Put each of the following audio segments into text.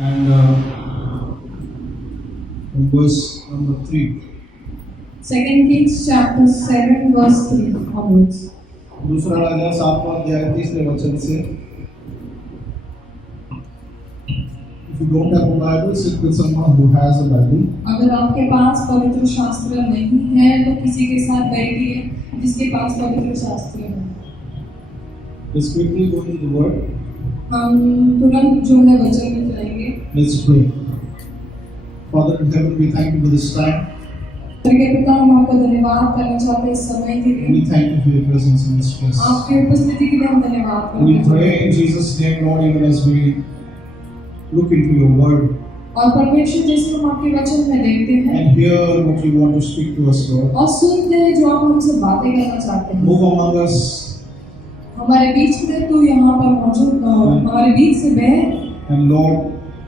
And from verse number 3. 2 Kings chapter 7 verse 3 onwards. दूसरा राजा 7वां अध्याय 30वें वचन से. If you don't have a Bible, sit with someone who has a Bible. अगर आपके पास पवित्र शास्त्र नहीं है तो किसी के साथ बैठिए जिसके पास पवित्र शास्त्र है. Let's quickly go into the word. हम तुरंत जो है वचन में जाएंगे. Let's pray. Father in heaven, we thank you for this time. के पिता, हम आपका धन्यवाद करना चाहते हैं इस समय के लिए. We thank you for your presence in this place. आपकी उपस्थिति के लिए हम धन्यवाद करते We हैं. pray in Jesus' name, Lord, even as we look into your word और परमेश्वर जैसे हम आपके वचन में देखते हैं and hear what you want to speak to us, Lord. और सुनते हैं जो आप हमसे बातें करना चाहते हैं. Move among us. हमारे बीच में तू यहाँ पर मौजूद हमारे बीच से बह And Lord,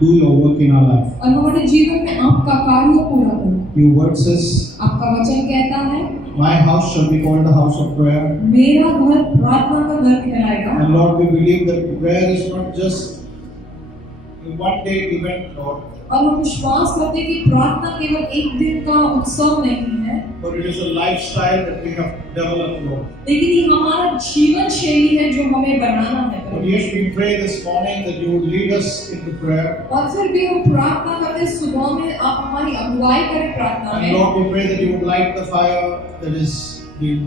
do your work in our life. और हमारे जीवन में आपका कार्य पूरा करो. Your word says, आपका वचन कहता है my house shall be called a house of prayer. मेरा घर प्रार्थना का घर कहलाएगा. And Lord, we believe that prayer is not just a one-day event, Lord, और हम विश्वास करते हैं कि प्रार्थना केवल एक दिन का उत्सव नहीं है, but it is a lifestyle that we have developed, Lord. लेकिन ये हमारा जीवन शैली है जो हमें बनाना है. But yes, we pray this morning that you would lead us into prayer. और फिर भी हम प्रार्थना करते हैं सुबह में आप हमारी अगुवाई करें प्रार्थना And में. Lord, we pray that you would light the fire that is being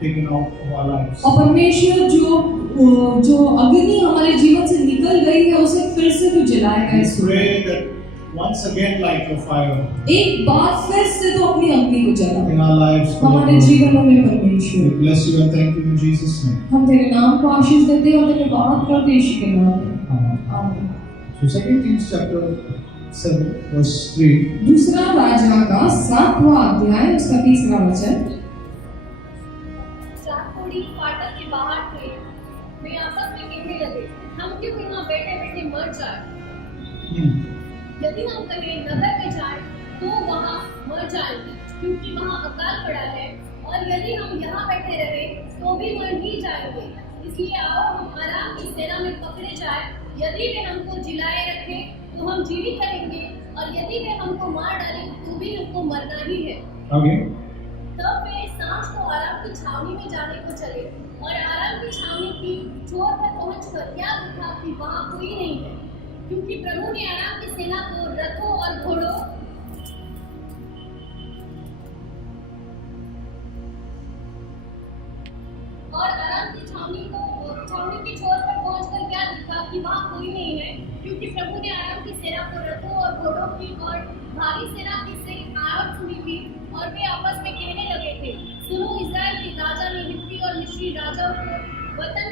taken out of our lives. और परमेश्वर जो अग्नि हमारे जीवन से निकल गई है उसे फिर से तू जलाएगा. We इस pray that once again light your fire एक बार फिर से तो अपनी अग्नि को जला in our lives. हमारे जीवनों में. We परमेश्वर bless you and thank you in Jesus' name. हम तेरे नाम को आशीष देते हैं और तेरे बात करते हैं यीशु के नाम में. Amen. आमीन. So 2 Kings chapter 7 verse 3. दूसरा राजा का 7वां अध्याय उसका 3रा वचन. चार कोढ़ी फाटक के बाहर थे, वे आपस में कहने लगे, हम क्यों यहाँ बैठे बैठे मर जाए. यदि हम कहीं नगर में जाएं तो वहाँ मर जाएंगे, क्योंकि वहाँ अकाल पड़ा है, और यदि हम यहाँ बैठे रहे तो भी मर ही जाएंगे. इसलिए आओ हम आराम की सेना में पकड़े जाए. यदि वे हमको जिलाए रखें तो हम जीवित रहेंगे, और यदि वे हमको मार डालें तो भी हमको मरना ही है. Okay. तब वे सांझ को आराम की छावनी में जाने को चले, और आराम की छावनी की छोर पर पहुंचकर क्या देखा कि वहाँ कोई नहीं है, क्योंकि प्रभु ने आराम की सेना को रथों और घोड़ों और आराम की छावनी की छोर पर पहुंचकर क्या देखा कि वहाँ कोई नहीं है, क्योंकि प्रभु ने आराम की सेना को रथों और घोड़ों की और भारी सेना की से आवाज सुनी थी. और वे आपस में कहने लगे थे, सुनो, इस्राएल के राजा ने हित्ती और मिस्री राजाओं को वतन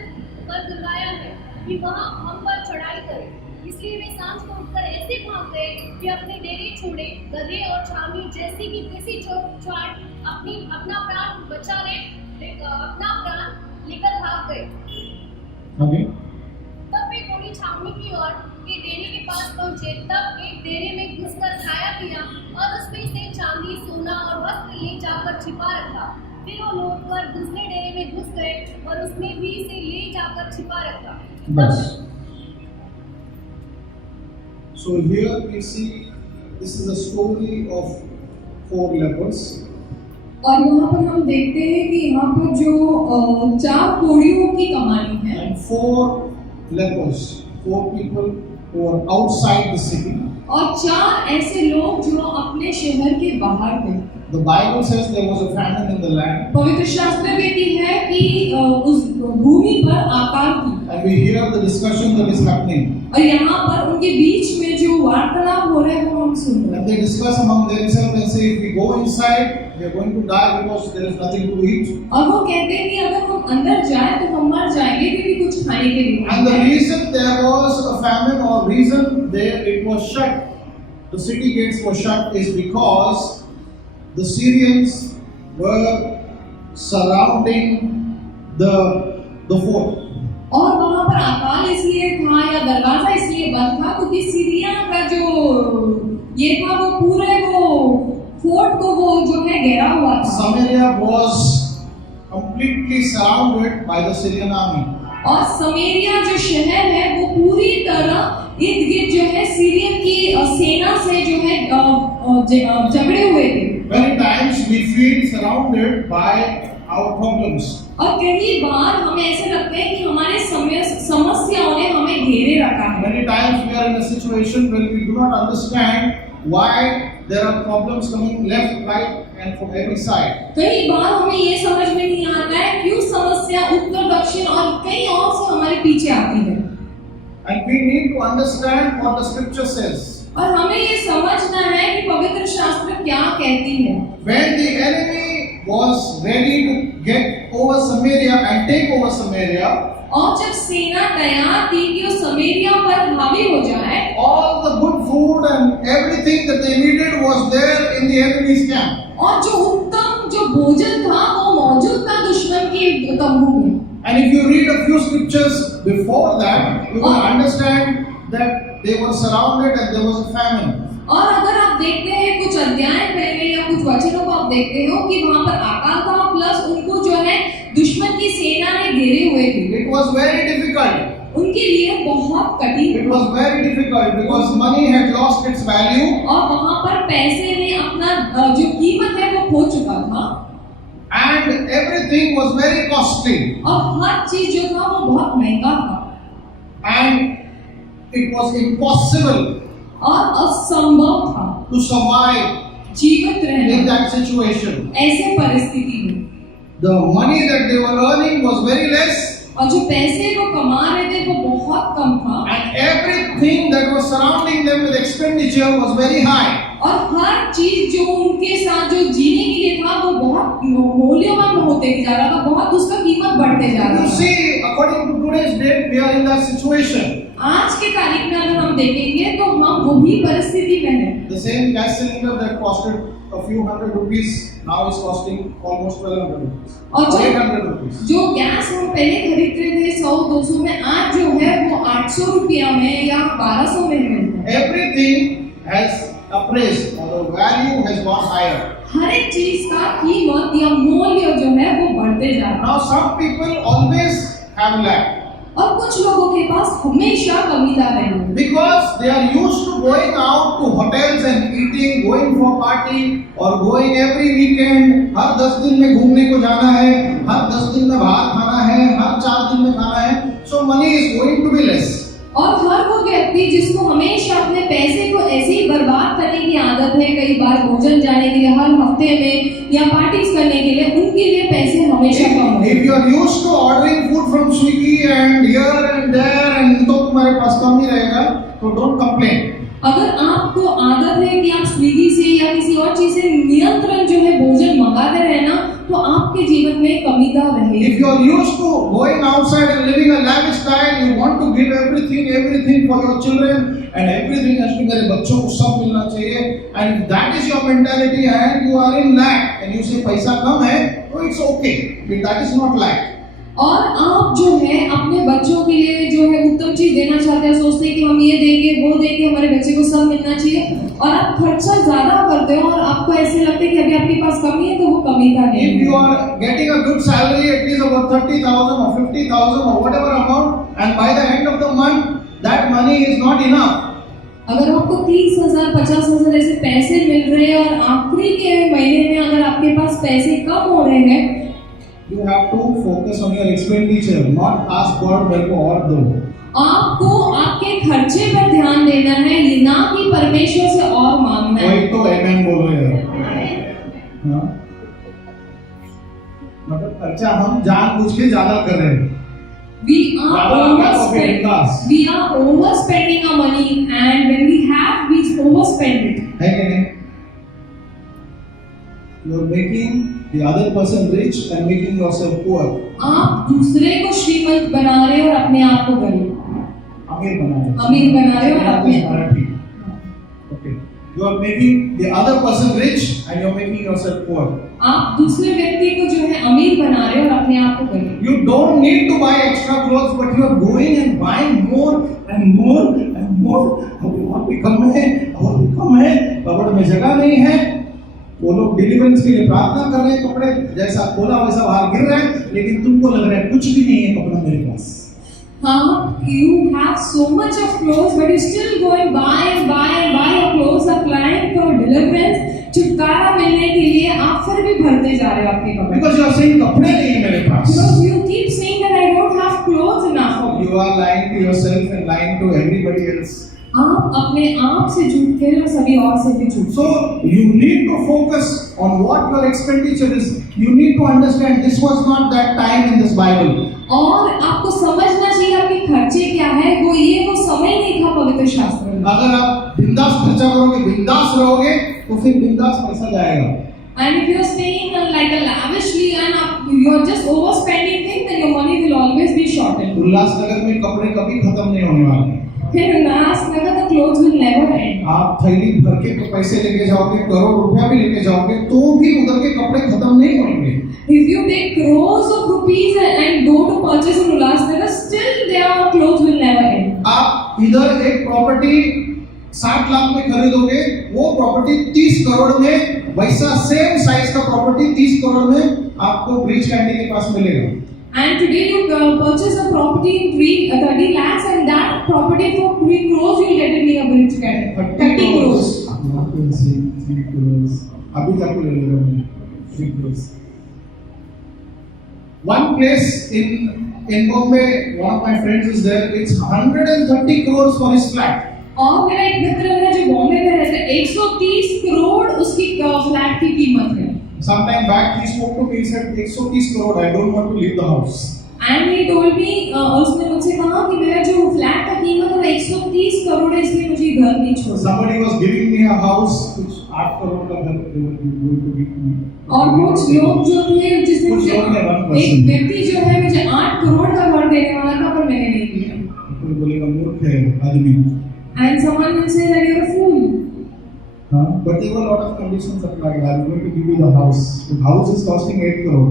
पर बुलवाया है कि वहाँ हम पर चढ़ाई करें. इसलिए वे सांझ को उठकर ऐसे भाग गए कि अपने डेरे छोड़े, गधे और छावनी जैसी की तैसी छाट अपना प्राण बचा अपना प्राण लेकर भाग गए. Okay. तब वे कोढ़ी छावनी की ओर के डेरे के पास पहुंचे. तब एक डेरे में घुसकर खाया पिया और उसमें से चांदी, सोना और वस्त्र ले जाकर छिपा रखा. फिर वो लौटकर दूसरे डेरे में घुस गए और उसमें भी से ले जाकर छिपा रखा. Bas. So here we see this is a story of 4 lepers. और यहाँ पर हम देखते हैं कि यहाँ पर जो 4 कोढ़ियों की कहानी है. And 4 lepers, 4 people who are outside the city. और 4 ऐसे लोग जो अपने शहर के बाहर थे. The Bible says there was a famine in the land. पवित्र शास्त्र कहती है कि उस भूमि पर आकाल थी. And we hear the discussion that is happening. और यहाँ पर उनके बीच में जो वार्तालाप हो रहा है वो हम सुन रहे हैं. And they discuss among themselves and say, if we go inside, we are going to die because there is nothing to eat. और वो कहते हैं कि अगर हम अंदर जाएं तो हम मर जाएंगे क्योंकि कुछ खाने के लिए. And the reason there was a famine or reason there it was shut, the city gates were shut, is because the Syrians were surrounding the fort. और वहाँ पर अकाल इसलिए था या दरवाजा इसलिए बंद था क्योंकि सीरिया का जो ये था वो पूरे वो फोर्ट को वो जो है घेरा हुआ था. Samaria was completely surrounded by the Syrian army. और समेरिया जो शहर है वो पूरी तरह इर्द गिर्द जो है सीरियन की सेना से जो है झगड़े हुए थे। Many times we feel surrounded by our problems. और कई बार हमें ऐसे लगता है कि हमारे समस्याओं ने हमें घेरे रखा है। Many times we are in a situation where we do not understand why there are problems coming left, right, and from every side. कई बार हमें ये समझ में नहीं आता है क्यों समस्या उत्तर दक्षिण और कई और से हमारे पीछे आती है। And we need to understand what the scripture says. और हमें ये समझना है कि पवित्र शास्त्र क्या कहती है। When the enemy was ready to get over Samaria and take over Samaria, और जब सेना तैयार थी कि वो समरिया पर हावी हो जाए, all the good food and everything that they needed was there in the enemy's camp. और जो उत्तम जो भोजन था वो मौजूद था दुश्मन के तंबू में। And if you read a few scriptures before that, you will understand that they were surrounded and there was a famine. और अगर आप देखते हैं कुछ अध्याय पहले या कुछ वचनों को आप देखते हो कि वहां पर अकाल था प्लस उनको जो है दुश्मन की सेना ने घेरे हुए थे। It was very difficult. उनके लिए बहुत कठिन It was very difficult because money had lost its value और वहां पर पैसे ने अपना जो कीमत है वो खो चुका था and everything was very costly और हर चीज जो था वो बहुत महंगा था and it was impossible और असंभव था to survive जीवित in रहना that situation. ऐसे परिस्थिति में। The money that they were earning was very less और जो पैसे वो कमा रहे थे वो बहुत कम था and everything that was surrounding them with expenditure was very high. और हर चीज जो उनके साथ जो जीने के लिए था वो बहुत मूल्यवान होते जा रहा था, बहुत उसका कीमत बढ़ते जा रहा You था। see, according to today's date, we are in that situation. आज के तारीख में अगर हम देखेंगे तो हम वही परिस्थिति में हैं। The same gas cylinder that costed a few hundred rupees now is costing almost 1200 rupees और or 800 rupees. जो गैस हम पहले खरीदते थे 100-200 में, आज जो है वो 800 रुपया में या 1200 में मिलता है। Everything has appraised or the value has gone higher. हर एक चीज का कीमत या मूल्य जो है वो बढ़ते जा रहा है। Now some people always have lack और कुछ लोगों के पास हमेशा कमीता रहेगी because they are used to going out to hotels and eating, going for party or going every weekend. हर 10 दिन में घूमने को जाना है, हर 10 दिन में बाहर खाना है, हर 4 दिन में खाना है. So money is going to be less. और हर वो व्यक्ति जिसको हमेशा अपने पैसे को ऐसे ही बर्बाद करने की आदत है, कई बार भोजन जाने के लिए हर हफ्ते में या पार्टीज करने के लिए, उनके लिए पैसे हमेशा कम है। If you are used to ordering food from Swiggy and here and there and तो तुम्हारे पास कम ही रहेगा, तो don't complain. अगर आपको आदत है कि आप स्विगी से या किसी और चीज से नियंत्रण जो है भोजन मंगाते रहना, तो आपके जीवन में कमीता रहेगी। If you are used to going outside and living a lavish style, you want to give everything for your children and everything has to be मेरे बच्चों को सब मिलना चाहिए, and if that is your mentality and you are in lack and you say पैसा कम है, तो it's okay, but that is not lack. और आप जो है अपने बच्चों के लिए जो है उत्तम चीज देना चाहते हैं, सोचते हैं कि हम ये देंगे वो देंगे, हमारे बच्चे को सब मिलना चाहिए, और आप खर्चा ज्यादा करते हो और आपको ऐसे लगता है कि अभी आपके पास कमी है, तो वो कमी का नहीं If है। you are getting a good salary, at least about 30,000 or 50,000 or whatever amount, and by the end of the month, that money is not enough. अगर आपको 30,000 50,000 ऐसे पैसे मिल रहे हैं और आखिरी के महीने में अगर आपके पास पैसे कम हो रहे हैं, You have to focus on your expenditure, not ask God मेरे को और दो. आपको आपके खर्चे पर ध्यान देना है, ना कि परमेश्वर से और मांगना है। वही तो amen बोलो यार. हाँ? मतलब खर्चा हम जानबूझ के ज्यादा कर रहे हैं. We are overspending our money, and when we have, we overspend it. है कि नहीं? You are making the other person rich and making yourself poor. आप दूसरे को श्रीमंत बना रहे हो और अपने आप को गरीब, अमीर बना रहे हो. अमीर बना रहे हो और अपने Marathi. Okay. You are making the other person rich and you are making yourself poor. आप दूसरे व्यक्ति को जो है अमीर बना रहे हो और अपने आप को गरीब। You don't need to buy extra clothes, but you are going and buying more and more and more. अभी वहाँ भी कम है, और भी कम है, कपड़े में जगह नहीं है. वो लोग डिलीवरेंस के लिए प्रार्थना कर रहे हैं, कपड़े जैसा खोला वैसा बाहर गिर रहे हैं, लेकिन तुमको लग रहा है कुछ भी नहीं है कपड़ा मेरे पास. हाँ, you have so much of clothes, but you still go and buy and buy and buy your clothes, applying for deliverance. छुटकारा मिलने के लिए आप फिर भी भरते जा रहे हो आपके कपड़े. Because you are saying कपड़े नहीं है मेरे पास. Because you keep saying that I don't have clothes enough for me. You are lying to yourself and lying to everybody else. आप अपने आप से झूठ कह रहे हो, सभी और से भी झूठ. So you need to focus on what your expenditure is. You need to understand this was not that time in this Bible. और आपको समझना चाहिए आपके खर्चे क्या है. वो समय नहीं था पवित्र शास्त्र में. अगर आप बिंदास खर्चा करोगे, बिंदास रहोगे, तो फिर बिंदास पैसा जाएगा. And if you are staying like a lavishly and you are just overspending things, then your money will always be shortened. Ulhasnagar में कपड़े कभी खत्म नहीं होने वाले. फिर Ulhasnagar the clothes will never end. आप थैली भर के पैसे लेके जाओगे, करोड़ रुपया भी लेके जाओगे, तो भी उधर के कपड़े खत्म नहीं होंगे. If you take crores of rupees and go to purchase in Ulhasnagar, still their clothes will never end. आप इधर एक प्रॉपर्टी 60 लाख में खरीदोगे, वो प्रॉपर्टी 30 करोड़ में, वैसा सेम साइज का प्रॉपर्टी 30 करोड़ में आपको ब्रिज कैंडी के पास मिलेगा. And today you purchase a property in 30 lakhs, and that property for 3 crores you will get it near bridge candy. 30 crores. 3 crores. अभी तक ले लेगा मैं 3 crores. One place in Bombay, one of my friends is there. It's 130 crores for his flat. और मेरा एक मित्र है जो बॉम्बे में रहता है, 130 करोड़ उसकी फ्लैट की कीमत है. Sometime back he spoke to me. He said 130 crore. I don't want to leave the house. And he told me, उसने मुझसे कहा कि मेरा जो फ्लैट का कीमत है 130 करोड़ है, इसलिए मुझे घर नहीं छोड़ना. Somebody was giving me a house which 8 crore का घर going to give me. और कुछ लोग जो थे जिसने कुछ मुझे लोग ने 1%. एक व्यक्ति जो है मुझे 8 करोड़ का घर देने वाला था, पर मैंने नहीं दिया. कोई बोलेगा मूर्ख है आदमी. And someone will say that you're a fool. But there were a lot of conditions applied. I'm going to give you the house. The house is costing 8 crore.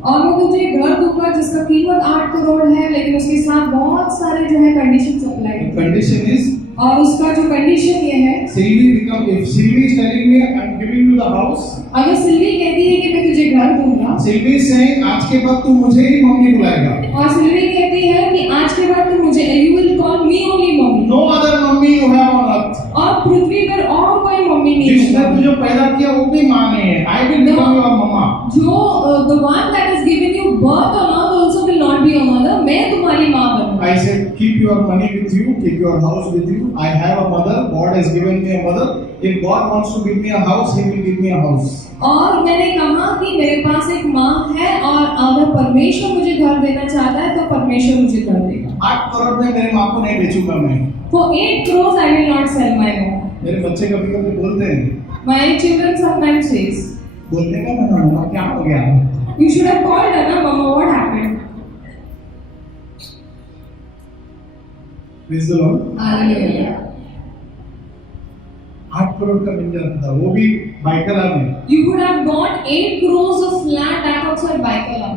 और मैं तुझे घर दूंगा जिसका कीमत 8 करोड़ है, लेकिन उसके साथ बहुत सारे जो है कंडीशंस अप्लाई The हैं. condition is और उसका जो कंडीशन ये है, if Sylvie is telling me I'm giving you the house, अगर सिल्वी कहती है कि मैं तुझे घर दूंगा, Sylvie is saying आज के बाद तू मुझे ही मम्मी बुलाएगा. और सिल्वी कहती है कि आज के बाद तू मुझे you will call me only mommy. No other mummy you have on earth. और पृथ्वी पर और कोई मम्मी नहीं जिसने है. तुझे पैदा किया वो भी माँ नहीं है. I will become your mama. जो the one that has given you birth on earth also will not be your mother. मैं तुम्हारी माँ बनूंगा. I said keep your money with you, keep your house with you. I have a mother. God has given me a mother. If God wants to give me a house, He will give me a house. और मैंने कहा कि मेरे पास एक माँ है, और अगर परमेश्वर मुझे घर देना चाहता है तो परमेश्वर मुझे घर देगा. 8 करोड़ में मेरे माँ को नहीं बेचूंगा मैं. For 8 crores I will not sell my mom. मेरे बच्चे कभी कभी बोलते हैं, My children sometimes says, बोलने का ना मम्मा क्या हो गया. you should have called her, na mama, what happened? Praise the Lord. Hallelujah. 8 crore का मिल जाता था, वो भी बाइकला में. You would have got 8 crores of flat that also at Baikala.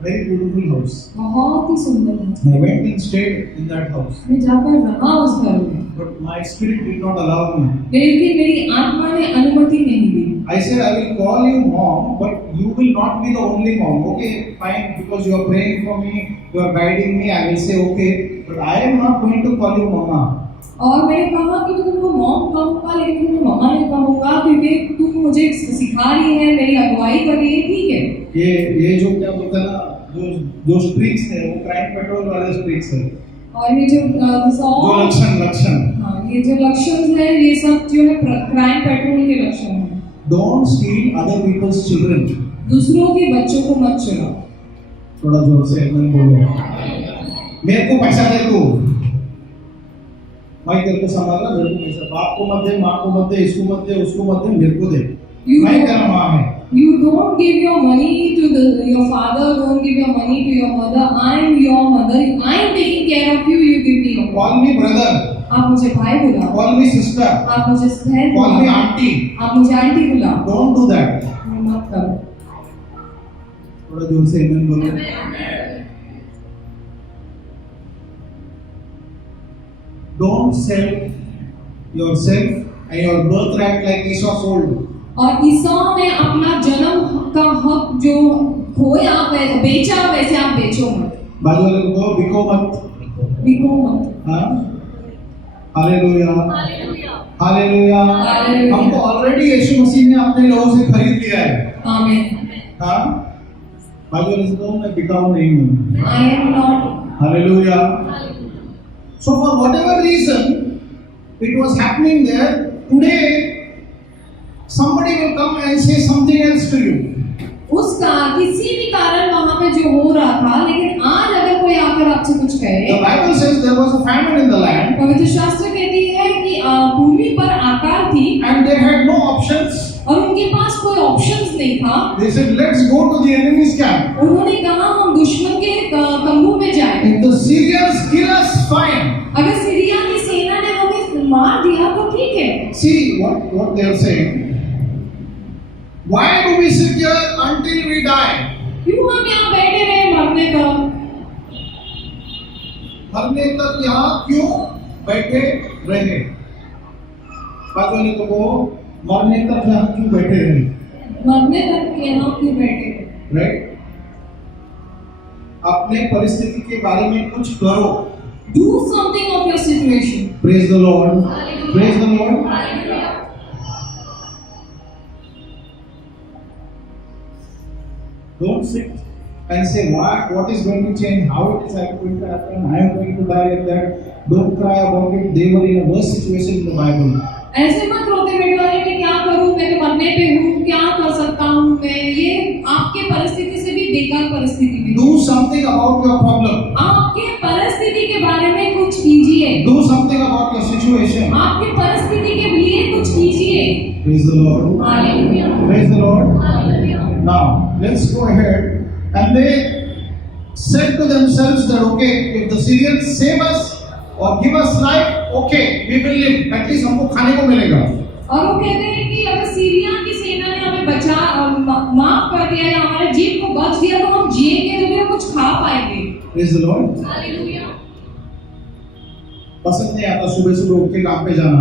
Very beautiful house. बहुत ही सुंदर है. I went and stayed in that house. मैं जाकर रहा उस घर में, But my spirit did not allow me. लेकिन मेरी आत्मा ने अनुमति नहीं दी. I said, I will call you mom, but you will not be the only mom. Okay, fine, because you are praying for me, you are guiding me, I will say okay, but I am not going to call you mama. और मैंने कहा कि मैं तुमको mom कहूँगा, लेकिन तुम्हें मम्मा नहीं कहूँगा, क्योंकि तुम मुझे सिखा रही है, मेरी अगुवाई कर रही है, ठीक है. ये जो क्या बोलता है ना, जो स्ट्रिक्स है वो क्राइम पेट्रोल वाले स्ट्रिक्स है. और ये जो जो लक्षण हाँ, ये जो लक्षण है, ये सब जो है क्राइम पेट्रोल के लक्षण है. Don't steal other people's children. दूसरों के बच्चों को मत चुराओ. थोड़ा जोर से एकदम बोलो. मेरे को पैसा दे तू. मैं तेरे को संभालना, मेरे को पैसा. बाप को मत दे, माँ को मत दे, इसको मत दे, उसको मत दे, मेरे को दे. मैं तेरा माँ है. You don't give your money to your father. Don't give your money to your mother. I am your mother. I am taking care of you. You give me your. Call me brother. आप मुझे भाई बुलाओ. Call me sister. आप मुझे बहन Call me बुलाओ. auntie. आप मुझे आंटी बुलाओ. Don't do that. मत करो. थोड़ा जोर से आमीन बोलो. Don't sell yourself and your birthright like Esau sold. और ईसा ने अपना जन्म का हक जो खोया बेचा वैसे आप बेचो मत, बाजू वाले को कहो बिको मत। बिको मत। हाँ, हालेलुया, हालेलुया। हालेलुया। हालेलुया। हमको ऑलरेडी यीशु मसीह ने अपने लोगों से खरीद लिया है। आमीन। हाँ, बाजू वाले से कहो मैं बिकाऊ नहीं हूँ। I am not. Hallelujah. Hallelujah. So for whatever reason it was happening there, today somebody will come and say something else to you. उसका किसी भी कारण वहां पे जो हो रहा था, लेकिन आज अगर कोई आकर आपसे कुछ The कहे, Bible says there was a famine in the land पवित्र शास्त्र कहती है कि भूमि पर आकार थी and they had no options. और उनके पास कोई ऑप्शंस नहीं था। They said, let's go to the enemy's camp. उन्होंने कहा हम दुश्मन के तंबू में जाएं। If the Syrians kill us, fine. अगर सीरिया की सेना ने हमें मार दिया तो ठीक है। See what they are saying. Why do we sit here until we die? क्यों हम यहाँ बैठे रहे मरने तक? मरने तक यहाँ क्यों बैठे रहे? बात वाले को कहो, मरने तक यहाँ क्यों बैठे रहे? मरने तक यहाँ क्यों बैठे रहे? राइट? अपने परिस्थिति के बारे में कुछ करो। Do something of your situation. Praise the Lord. Praise the Lord. Hallelujah. Don't sit and say what is going to change, how it is going to happen, I am going to die like that. Don't cry about it. They were in a worse situation in the Bible. ऐसे मत रोते बैठो, अरे मैं क्या करूं, मैं तो मरने पे हूँ, क्या कर सकता हूँ मैं? ये आपके परिस्थिति से भी बेकार परिस्थिति में। Do something about your problem. आपके परिस्थिति के बारे में कुछ कीजिए। Do something about your situation. आपके परिस्थिति के लिए कुछ कीजिए। Praise the Lord. Hallelujah. Praise the Lord. Hallelujah. Now, let's go ahead. And they said to themselves that, okay, if the Syrians save us or give us life, okay, we will live. At least हमको खाने को मिलेगा. और वो कहते हैं कि अगर सीरिया की सेना ने हमें माफ कर दिया या हमारे जीव को बच दिया तो हम जिएंगे, तो भी हम कुछ खा पाएंगे। Praise the Lord. हालेलुया। पसंद नहीं आता सुबह सुबह उठ के काम पे जाना,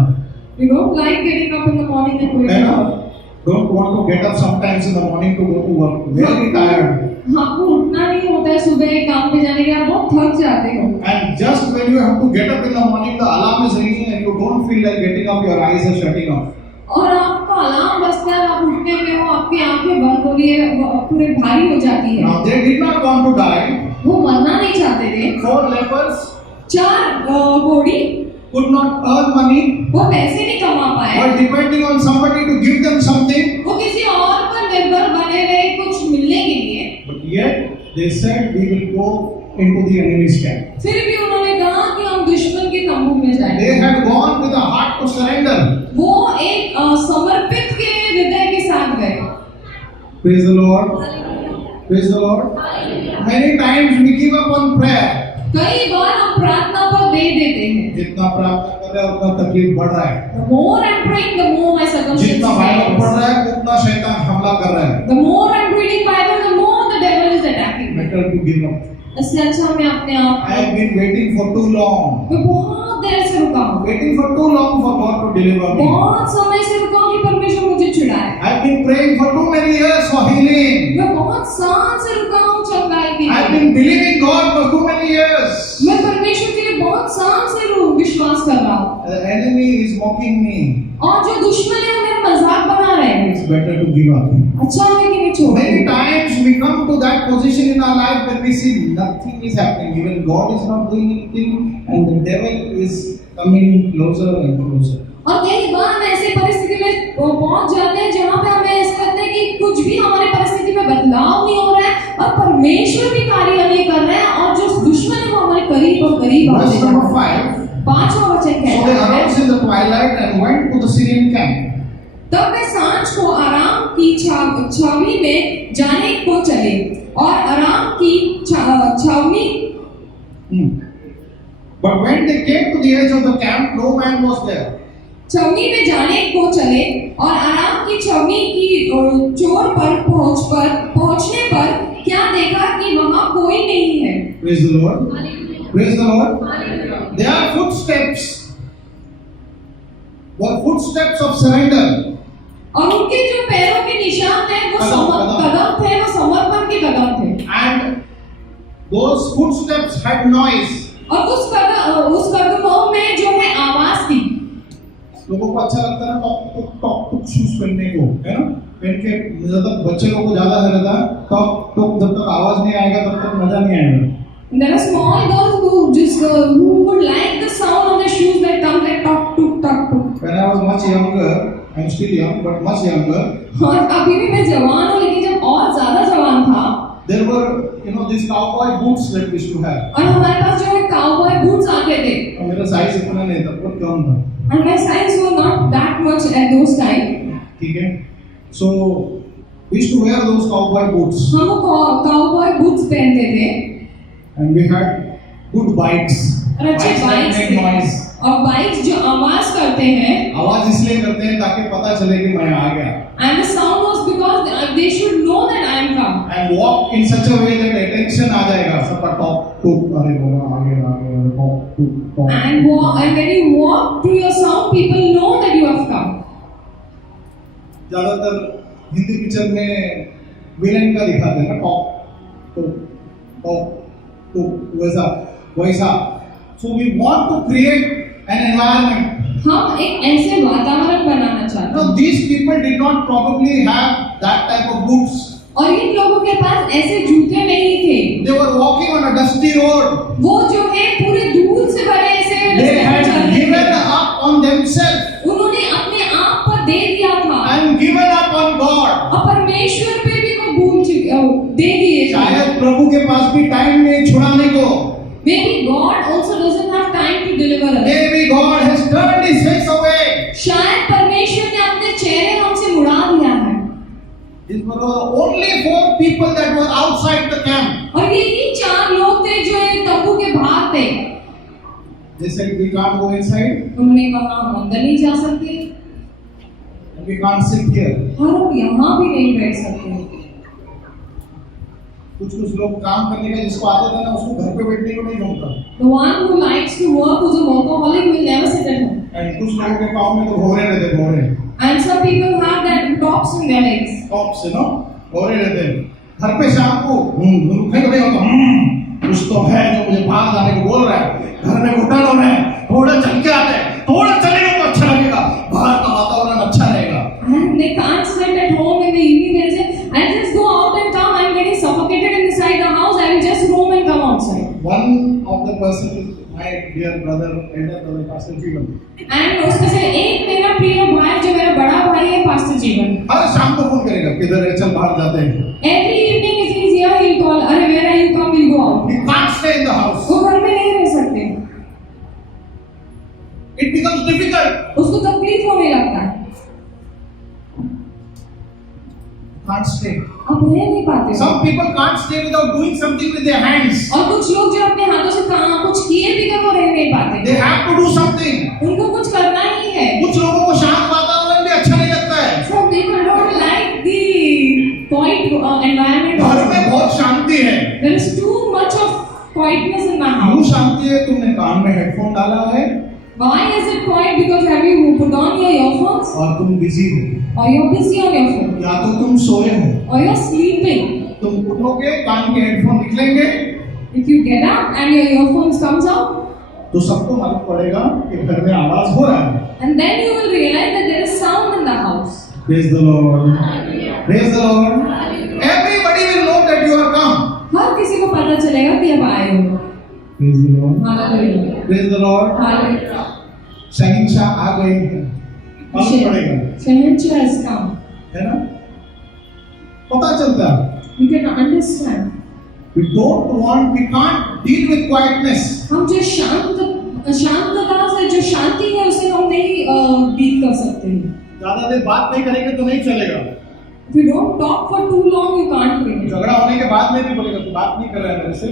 You don't like getting up in the morning and going है ना? to work. Don't want to get up sometimes in the morning to go to work. Very tired. आपको उठना नहीं होता है सुबह काम पे जाने के लिए, आप बहुत थक जाते हो। And just when you have to get up in the morning, the alarm is ringing and you don't feel like getting up, your eyes are shutting off. और आपका अलार्म बजता है, आप उठने में हो, आपकी आंखें बंद हो रही है, पूरे भारी हो जाती है। Now they did not want to die. वो मरना नहीं चाहते थे। 4 lepers 4 घोड़ी could not earn money, वो पैसे नहीं कमा पाए, were depending on somebody to give them something. वो किसी और पर निर्भर बने रहे कुछ मिलने के लिए। But yet they said we will go into the enemy's camp. फिर भी उन्होंने कहा कि हम दुश्मन के तंबू में They जाएंगे। had gone with a heart to surrender. वो एक समर्पित के हृदय के साथ गए। Praise the Lord. Praise the Lord. Many times we give up on prayer. कई बार हम प्रार्थना पर दे देते हैं। जितना प्रार्थना कर रहे हैं उतना तकलीफ बढ़ रहा है. The more I'm praying, the more my circumstances जितना बाइबल पढ़ get रहा है उतना शैतान हमला कर रहा है. The more I'm reading Bible, the more the devil is attacking me. Better to give up. इससे अच्छा मैं अपने आप I have been waiting for too long. मैं बहुत देर से रुका हूँ, Waiting for too long for God to deliver me. बहुत समय से रुका हूँ कि परमेश्वर मुझे छुड़ाए। I have been praying for too many years for healing. मैं बहुत साल से रुका हूँ चंगाई के I have लिए। been believing God for too many years. मैं परमेश्वर के लिए बहुत साल से विश्वास कर रहा हूँ, The enemy is mocking me. और जो दुश्मन है वो मेरा मजाक बना रहे हैं। It's better to give up. अच्छा है कि मैं छोड़ Many दूँ। times we come to that position in our life when we see nothing is happening, even God is not doing anything, and the devil is coming closer and closer. और कई बार हम ऐसी परिस्थिति में पहुंच जाते हैं जहाँ पे हमें ऐसा लगता है कि कुछ भी हमारी परिस्थिति में बदलाव नहीं हो रहा है और परमेश्वर भी कार्य नहीं कर रहे हैं, और जो दुश्मन है वो हमारे करीब और करीब आते Verse जा number रहे हैं। 5. 5वां वचन So they कहता है, arose in the twilight and went to the Syrian camp. तब वे सांझ को आराम की छावनी में जाने को चले, और आराम की छावनी But when they came to the edge of the camp, no man was there. छावनी में जाने को चले, और आराम की छावनी की चोर पर पहुंचने पर क्या देखा कि वहां कोई नहीं है। Praise the Lord. Praise the Lord. Hallelujah. There are footsteps. The footsteps of surrender. और उनके जो पैरों के निशान थे वो कदम। कदम थे, वो समर्पण के कदम Those footsteps had noise. और उस कदमों में जो है आवाज थी। लोगों को अच्छा लगता है ना टॉप टॉप शूज पहनने को, है ना? पहन के ज्यादा बच्चे लोगों को ज्यादा है रहता है टॉप टॉप, जब तक आवाज नहीं आएगा तब तक मजा नहीं आएगा। There are small girls who would like the sound of the shoes that come like talk tuk talk tuk. When I was much younger, I'm still young but much younger. और अभी भी मैं जवान हूँ, लेकिन जब और ज्यादा जवान था, There were these cowboy boots that we used to have. और हमारे पास जो है cowboy boots आते थे। और मेरा साइज इतना नहीं था, बहुत कम था। And my size was not that much at those time. ठीक है? So we used to wear those cowboy boots. हम वो cowboy boots पहनते थे। And we had good bikes. और अच्छे Bikes that bikes make noise. और बाइक्स जो आवाज करते हैं, आवाज इसलिए करते हैं ताकि पता चले कि मैं आ गया। and the sound was because they should know that I am come. And walk in such a way that attention आ जाएगा सबका टॉप टूप, अरे बोला आगे टॉप टूप top. And when you walk through your sound, people know that you have come. ज्यादातर Hindi picture में villain का दिखाते हैं ना, टॉप टूप टॉप टूप, वैसा। So we want to create an environment. हम एक ऐसे वातावरण बनाना चाहते हैं। Now these people did not probably have that type of boots. और इन लोगों के पास ऐसे जूते नहीं थे। They were walking on a dusty road. वो जो है पूरे धूल से भरे ऐसे They had given up on themselves उन्होंने अपने आप पर दे दिया था and given up on God. और परमेश्वर पे भी वो दे दिए। शायद प्रभु के पास भी टाइम नहीं छुड़ाने को। Maybe God also doesn't have time to deliver us. Maybe God has turned His face away. शायद परमेश्वर ने अपने चेहरे हमसे मुड़ा दिया है। These were the only 4 people that were outside the camp. और ये ही 4 लोग थे जो एक तंबू के बाहर थे। They said we can't go inside. उन्होंने कहा हम अंदर नहीं जा सकते And we can't sit here. और हम यहाँ भी नहीं बैठ सकते। कुछ लोग काम करने का जिसको आदत है ना, उसको घर पे बैठने को नहीं जमता। The one who likes to work, who's a workaholic, will never sit at home. And कुछ लोगों के पाँव में तो भौरे रहते, भौरे। And some people have that tops in their legs. Tops है ना, भौरे रहते हैं। घर पे शाम को रुकने को नहीं होता। कुछ तो है जो मुझे बाहर जाने को बोल रहा है। घर में घुटन हो रहे हैं, थोड़ा चल के आते हैं, थोड़ा चलेंगे तो अच्छा लगेगा, बाहर का वातावरण अच्छा रहेगा। And they can't sit at home in the evening. They'll say, "I'll just go out and come. I'm getting suffocated inside the house. I will just roam and come outside." One of the person is my dear brother, elder brother, Pastor Jeevan. And उसमें से एक मेरा प्रिय भाई जो मेरा बड़ा भाई है, पास्टर जीवन। हर शाम को फोन करेगा, किधर है, चल बाहर जाते हैं। Every evening if he's here, he'll call, "अरे where are you? Come, we'll go out." He can't stay in the house. वो घर में नहीं रह सकते। It becomes difficult. उसको तकलीफ होने लगता है। Can't stay. अब रह नहीं पाते। Some people can't stay without doing something with their hands. और कुछ लोग जो अपने हाथों से काम कुछ किए बिना वो रह नहीं पाते। They have to do something. उनको कुछ करना ही है। कुछ लोगों को शांत वातावरण भी अच्छा नहीं लगता है। Some people don't like the quiet environment. घर में बहुत शांति है। There is too much of quietness in my क्यों house. शांति है? तुमने कान में हेडफोन डाला है Why is it quiet? Because have you put on your earphones? और तुम बिजी हो, Or you're busy on your phone? या तो तुम सोए हो। Or you're sleeping? तुम उठोगे, कान के हेडफोन निकलेंगे If you get up and your earphones comes out, तो सबको मालूम पड़ेगा कि घर में आवाज हो रहा है। and then you will realize that there is sound in the house. Praise the Lord. Praise the Lord. Everybody will know that you are come. हर किसी को पता चलेगा कि अब आए हो। Praise the Lord. Hallelujah. Praise the Lord. Hallelujah. शहंशाह आ गए हैं, मालूम पड़ेगा, Shahensha has come. है ना? पता चलता है। You can understand. We can't deal with quietness. हम जो शांतता से जो शांति है उसे हम नहीं डील कर सकते हैं। ज्यादा देर बात नहीं करेंगे तो नहीं चलेगा। If you don't talk for too long, you can't pray. झगड़ा होने के बाद में भी बोलेगा तू बात नहीं कर रहा है मेरे से,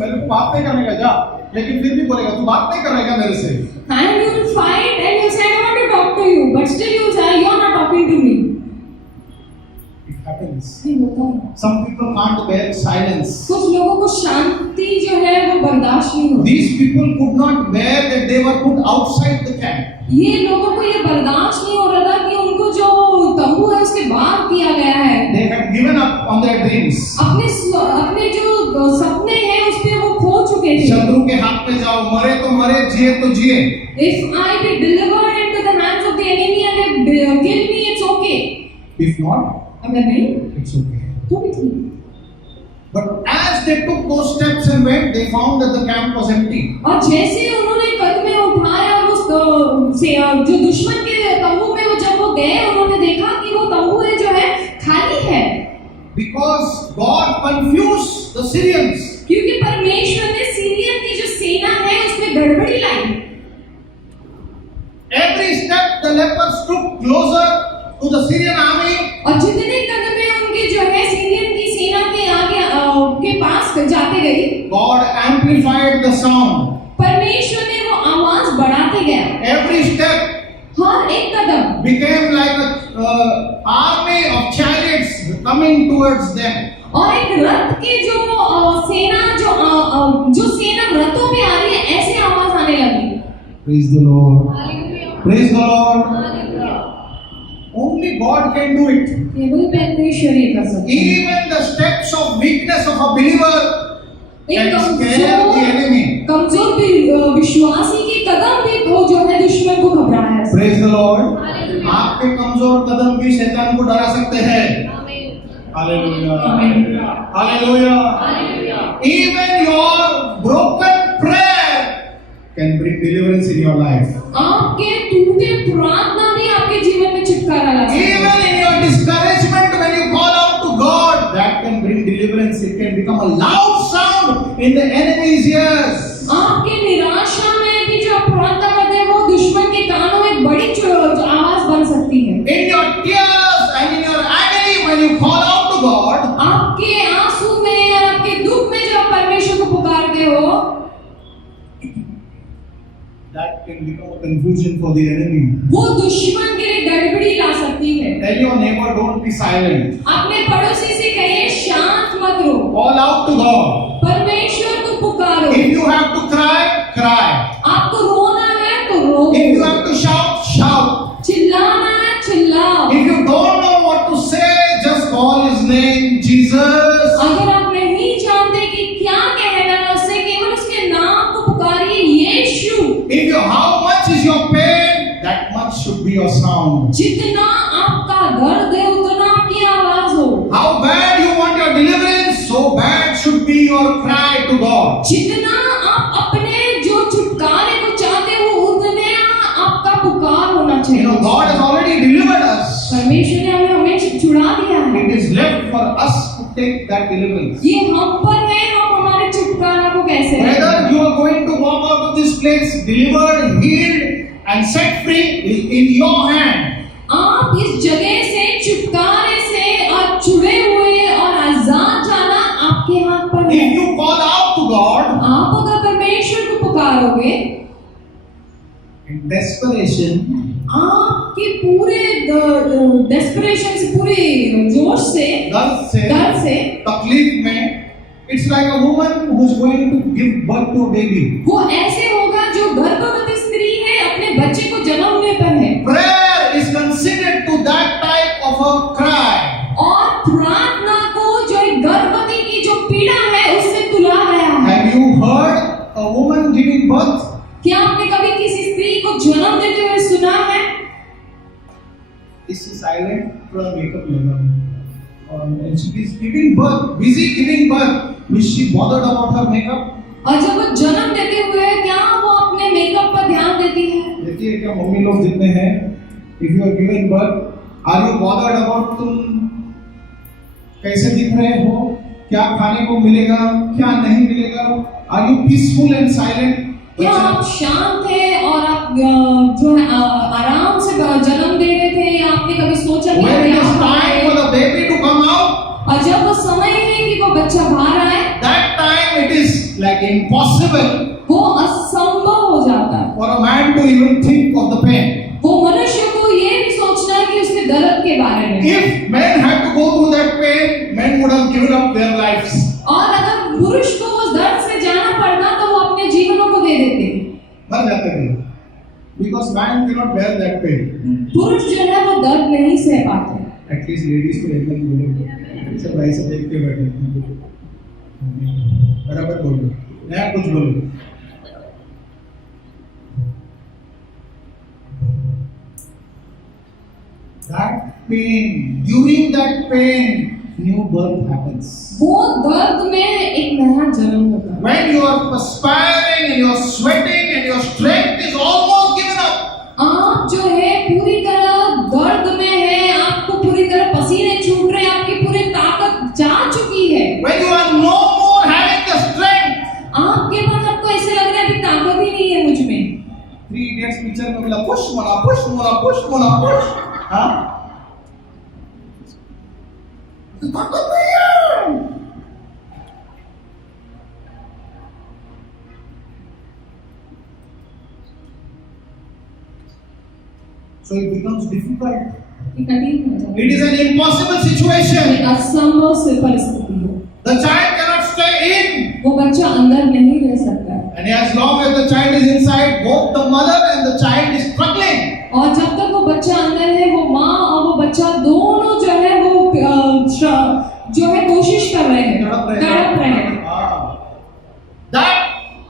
मेरे को बात नहीं करने का जा, लेकिन फिर भी बोलेगा तू बात नहीं कर रहा है क्या मेरे से? And you will fight and you say I want to talk to you, but still you say you are not talking to me. It happens. ये होता है। Some people can't bear silence. कुछ लोगों को शांति जो है वो बर्दाश्त नहीं होती। These people could not bear that they were put outside the camp. ये लोगों को ये बर्दाश्त नहीं हो रहा था कि उनको जो तंबू है उसके बाहर किया गया है। They had given up on their dreams. अपने जो सपने हैं जिए तो जिए. If I be delivered into the hands of the enemy and they kill me, it's okay. If not, अगर नहीं it's okay. तो भी ठीक. But as they took those steps and went, they found that the camp was empty. और जैसे ही उन्होंने कदम उठाए और उस जो दुश्मन के तंबू में वो जब वो गए, उन्होंने देखा कि वो तंबू है जो है खाली है. Because God confused the Syrians. क्योंकि परमेश्वर ने सीरियन की जो सेना है उसमें गड़बड़ी लाई. Every step the lepers took closer to the Syrian army. और जितने कदमें उनके जो है सीरियन की सेना के आगे के पास जाते गई, God amplified the sound. परमेश्वर ने वो आवाज बढ़ाते गया. Every step हर एक कदम became like a army of chariots coming towards them. और एक रथ के जो सेना जो सेना रथों पे आ रही है, ऐसे आवाज आने लगी. Praise the Lord. Hallelujah. Praise the Lord. Hallelujah. Only God can do it. केवल परमेश्वर ही कर सकता है. Even the steps of weakness of a believer एक can scare the enemy. कमजोर विश्वासी के कदम भी वो जो है दुश्मन को घबराया है. Praise the Lord. Hallelujah. आपके कमजोर कदम भी शैतान को डरा सकते हैं. Amen. Hallelujah. Amen. Hallelujah. Hallelujah. Even your broken prayer can bring deliverance in your life. आपके टूटे प्रार्थना भी आपके जीवन में छुटकारा ला सकती है. Even in your discouragement, when you call out to God, that can bring deliverance. It can become a loud sound in the enemy's ears. आपके निराशा में भी जो आप प्रार्थना करते हैं वो दुश्मन के कानों में एक बड़ी आवाज बन सकती है. In your tears and in your agony, when you call out to God, आपके आंसू में और आपके दुख में जब आप परमेश्वर को पुकारते हो, that can become a confusion for the enemy. वो दुश्मन के लिए गड़बड़ी ला सकती है. Tell your neighbor, don't be silent. अपने पड़ोसी से कहिए शांत मत रहो. Call out to God. परमेश्वर को पुकारो. If you have to cry, cry. आपको रोना है तो रो. If you have to shout, shout. चिल्लाना है चिल्लाओ. If you don't know what to say, just call his name, Jesus. अगर आप नहीं जानते कि क्या कहना है उससे, केवल उसके नाम को पुकारिए, यीशु. How much is your pain, that much should be your sound. जितना आपका दर्द है उतना आपकी आवाज हो. How bad you want your deliverance, so bad should be your cry to God. जितना आप अपने जो छुटकारे को चाहते हो उतने आपका पुकार होना चाहिए. You know, God has already delivered us. परमेश्वर ने हमें छुड़ा दिया है. It is left for us to take that deliverance. ये हम पर है, हम हमारे छुटकारा को कैसे लें. Whether you are going to walk out of this place delivered, healed and set free is in your hand. आप इस जगह से छुटकारे से और छुड़े हुए और आजाद जाना आपके हाथ पर है. If you call out to God आप अगर परमेश्वर को पुकारोगे in desperation, आपके पूरे डेस्परेशन से, पूरे जोश से, दर्द से, तकलीफ में, it's like a woman who's going to give birth to a baby. वो ऐसे होगा जो गर्भवती स्त्री है, अपने बच्चे को जन्मने पर है. Prayer is considered to that type of a cry. और प्रार्थना को जो एक गर्भवती की जो पीड़ा है उससे तुला गया है. Have you heard a woman giving birth? क्या आपने कभी किसी स्त्री को जन्म देते हुए सुना है? Is she silent? थोड़ा मेकअप लगा and she is giving birth, busy giving birth. Is she bothered about her makeup? और जब वो जन्म देते हुए क्या वो अपने मेकअप पर ध्यान देती है? देखिए क्या मम्मी लोग जितने हैं, if you are giving birth, are you bothered about तुम कैसे दिख रहे हो, क्या खाने को मिलेगा, क्या नहीं मिलेगा? Are you peaceful and silent? क्या आप शांत हैं और आप जो है आराम से जन्म दे रहे थे, या आपने कभी सोचा कि When it is time for the baby to come out, और जब वो समय है कि वो बच्चा बाहर आए, that time it is like impossible वो असंभव हो जाता है for a man to even think of the pain. वो मनुष्य को ये नहीं सोचना है कि उसके दर्द के बारे में. If men had to go through that pain, men would have given up their lives. और अगर पुरुष को उस दर्द से जाना पड़ता तो वो अपने जीवनों को दे देते, मर जाते थे, because man cannot bear that pain. पुरुष जो है वो दर्द नहीं सह पाते. At least ladies को एकदम बोलो, सब ऐसे देख के बैठे, बराबर बोलो, नया कुछ बोलो. that pain, during that pain, new birth happens. वो दर्द में एक नया जन्म होता है। When you are perspiring and you are sweating and your strength is almost given up, आप जो है पूरी तरह दर्द में है, आपको पूरी तरह पसीने छूट रहे हैं, आपकी पूरी ताकत जा चुकी है। when you are no more having the strength, आपके पास आपको ऐसे लग रहा है कि ताकत ही नहीं है मुझ में। 3 Idiots picture में बोला push Mona push Mona push Mona push, हाँ? ताकत नहीं है। So it becomes difficult. ये कठिन हो जाता है। It is an impossible situation. एक असंभव से परिस्थिति है। The child cannot stay in. वो बच्चा अंदर नहीं रह सकता है। And as long as the child is inside, both the mother and the child is struggling. और जब तक वो बच्चा अंदर है, वो माँ और वो बच्चा दोनों जो है वो जो है कोशिश कर रहे हैं, तड़प रहे हैं। That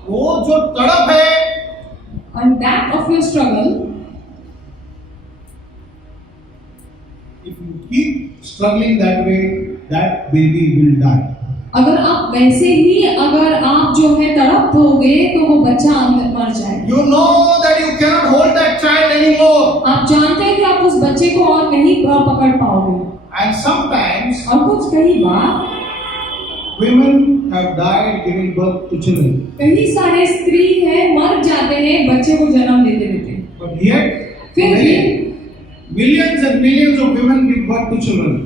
वो जो तड़प है, And that of your struggle, if you keep struggling that way, that baby will die. अगर आप वैसे ही अगर आप जो है तड़पोगे तो वो बच्चा अंदर मर जाएगा। You know that you cannot hold that child anymore. आप जानते हैं कि आप उस बच्चे को और नहीं पकड़ पाओगे। And sometimes और कुछ कई बार women have died giving birth to children. कई सारे स्त्री हैं मर जाते हैं बच्चे को जन्म देते देते। But yet, फिर भी millions and millions of women give birth to children.